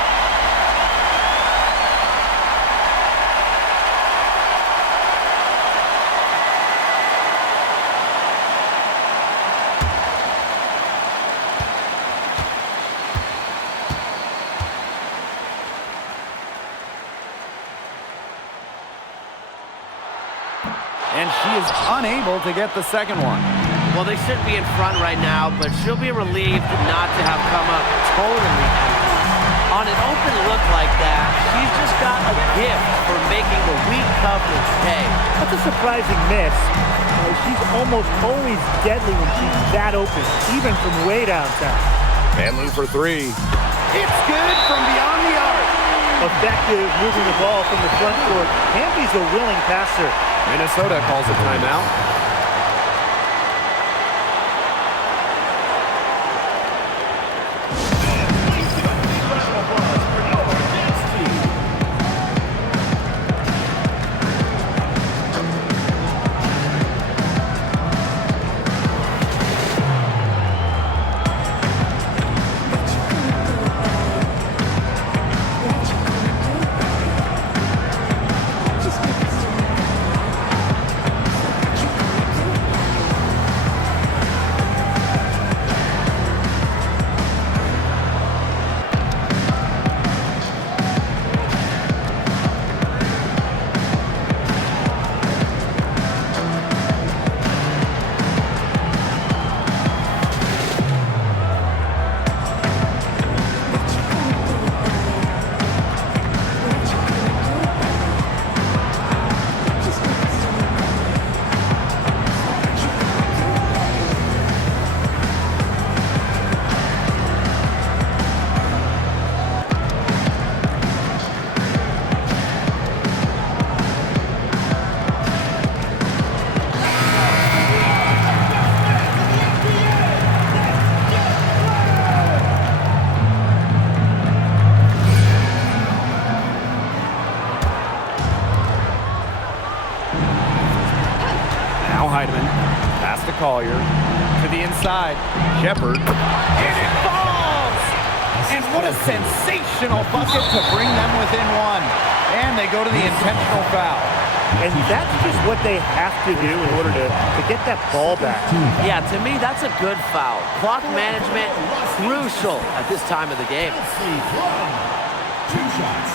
And she is unable to get the second one. Well, they should be in front right now, but she'll be relieved not to have come up totally empty. On an open look like that, she's just got a gift for making the weak coverage pay. That's a surprising miss. She's almost always deadly when she's that open, even from way downtown. Vanloo for 3. It's good from beyond the arc. Effective moving the ball from the front court. Hamby's a willing passer. Minnesota calls a timeout. Heidemann. Pass to Collier. to the inside. Shepard. And it falls! And what a sensational bucket to bring them within one. And they go to the intentional foul. And that's just what they have to do in order to get that ball back. Yeah, to me, that's a good foul. Clock management, crucial at this time of the game. 2 shots.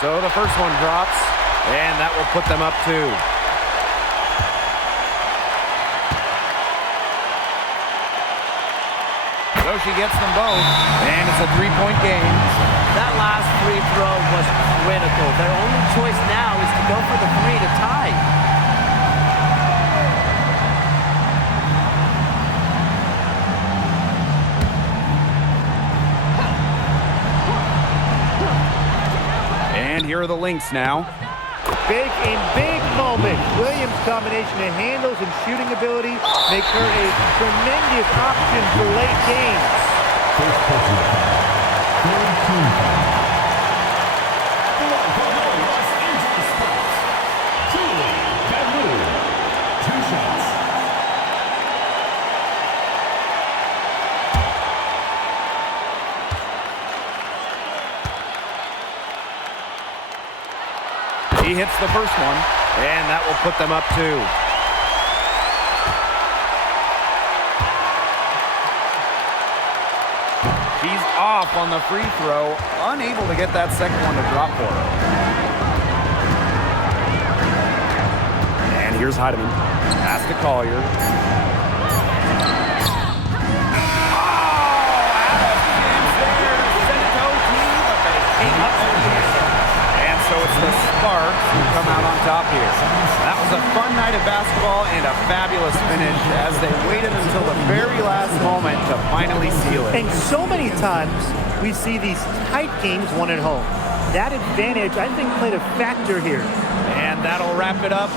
So the first one drops, and that will put them up 2. So she gets them both, and it's a 3-point game. That last free throw was critical. Their only choice now is to go for the 3 to tie. And here are the Lynx now. Big in big moments. Williams' combination of handles and shooting ability makes her a tremendous option for late games. First personal foul. Third team foul. Los Angeles Sparks. Julie Badu. 2 shots. He hits the first one, and that will put them up 2. She's off on the free throw, unable to get that second one to drop for her. And here's Heidemann. Pass to Collier. So it's the Sparks who come out on top here. That was a fun night of basketball and a fabulous finish as they waited until the very last moment to finally seal it. And so many times we see these tight games won at home. That advantage, I think, played a factor here. And that'll wrap it up.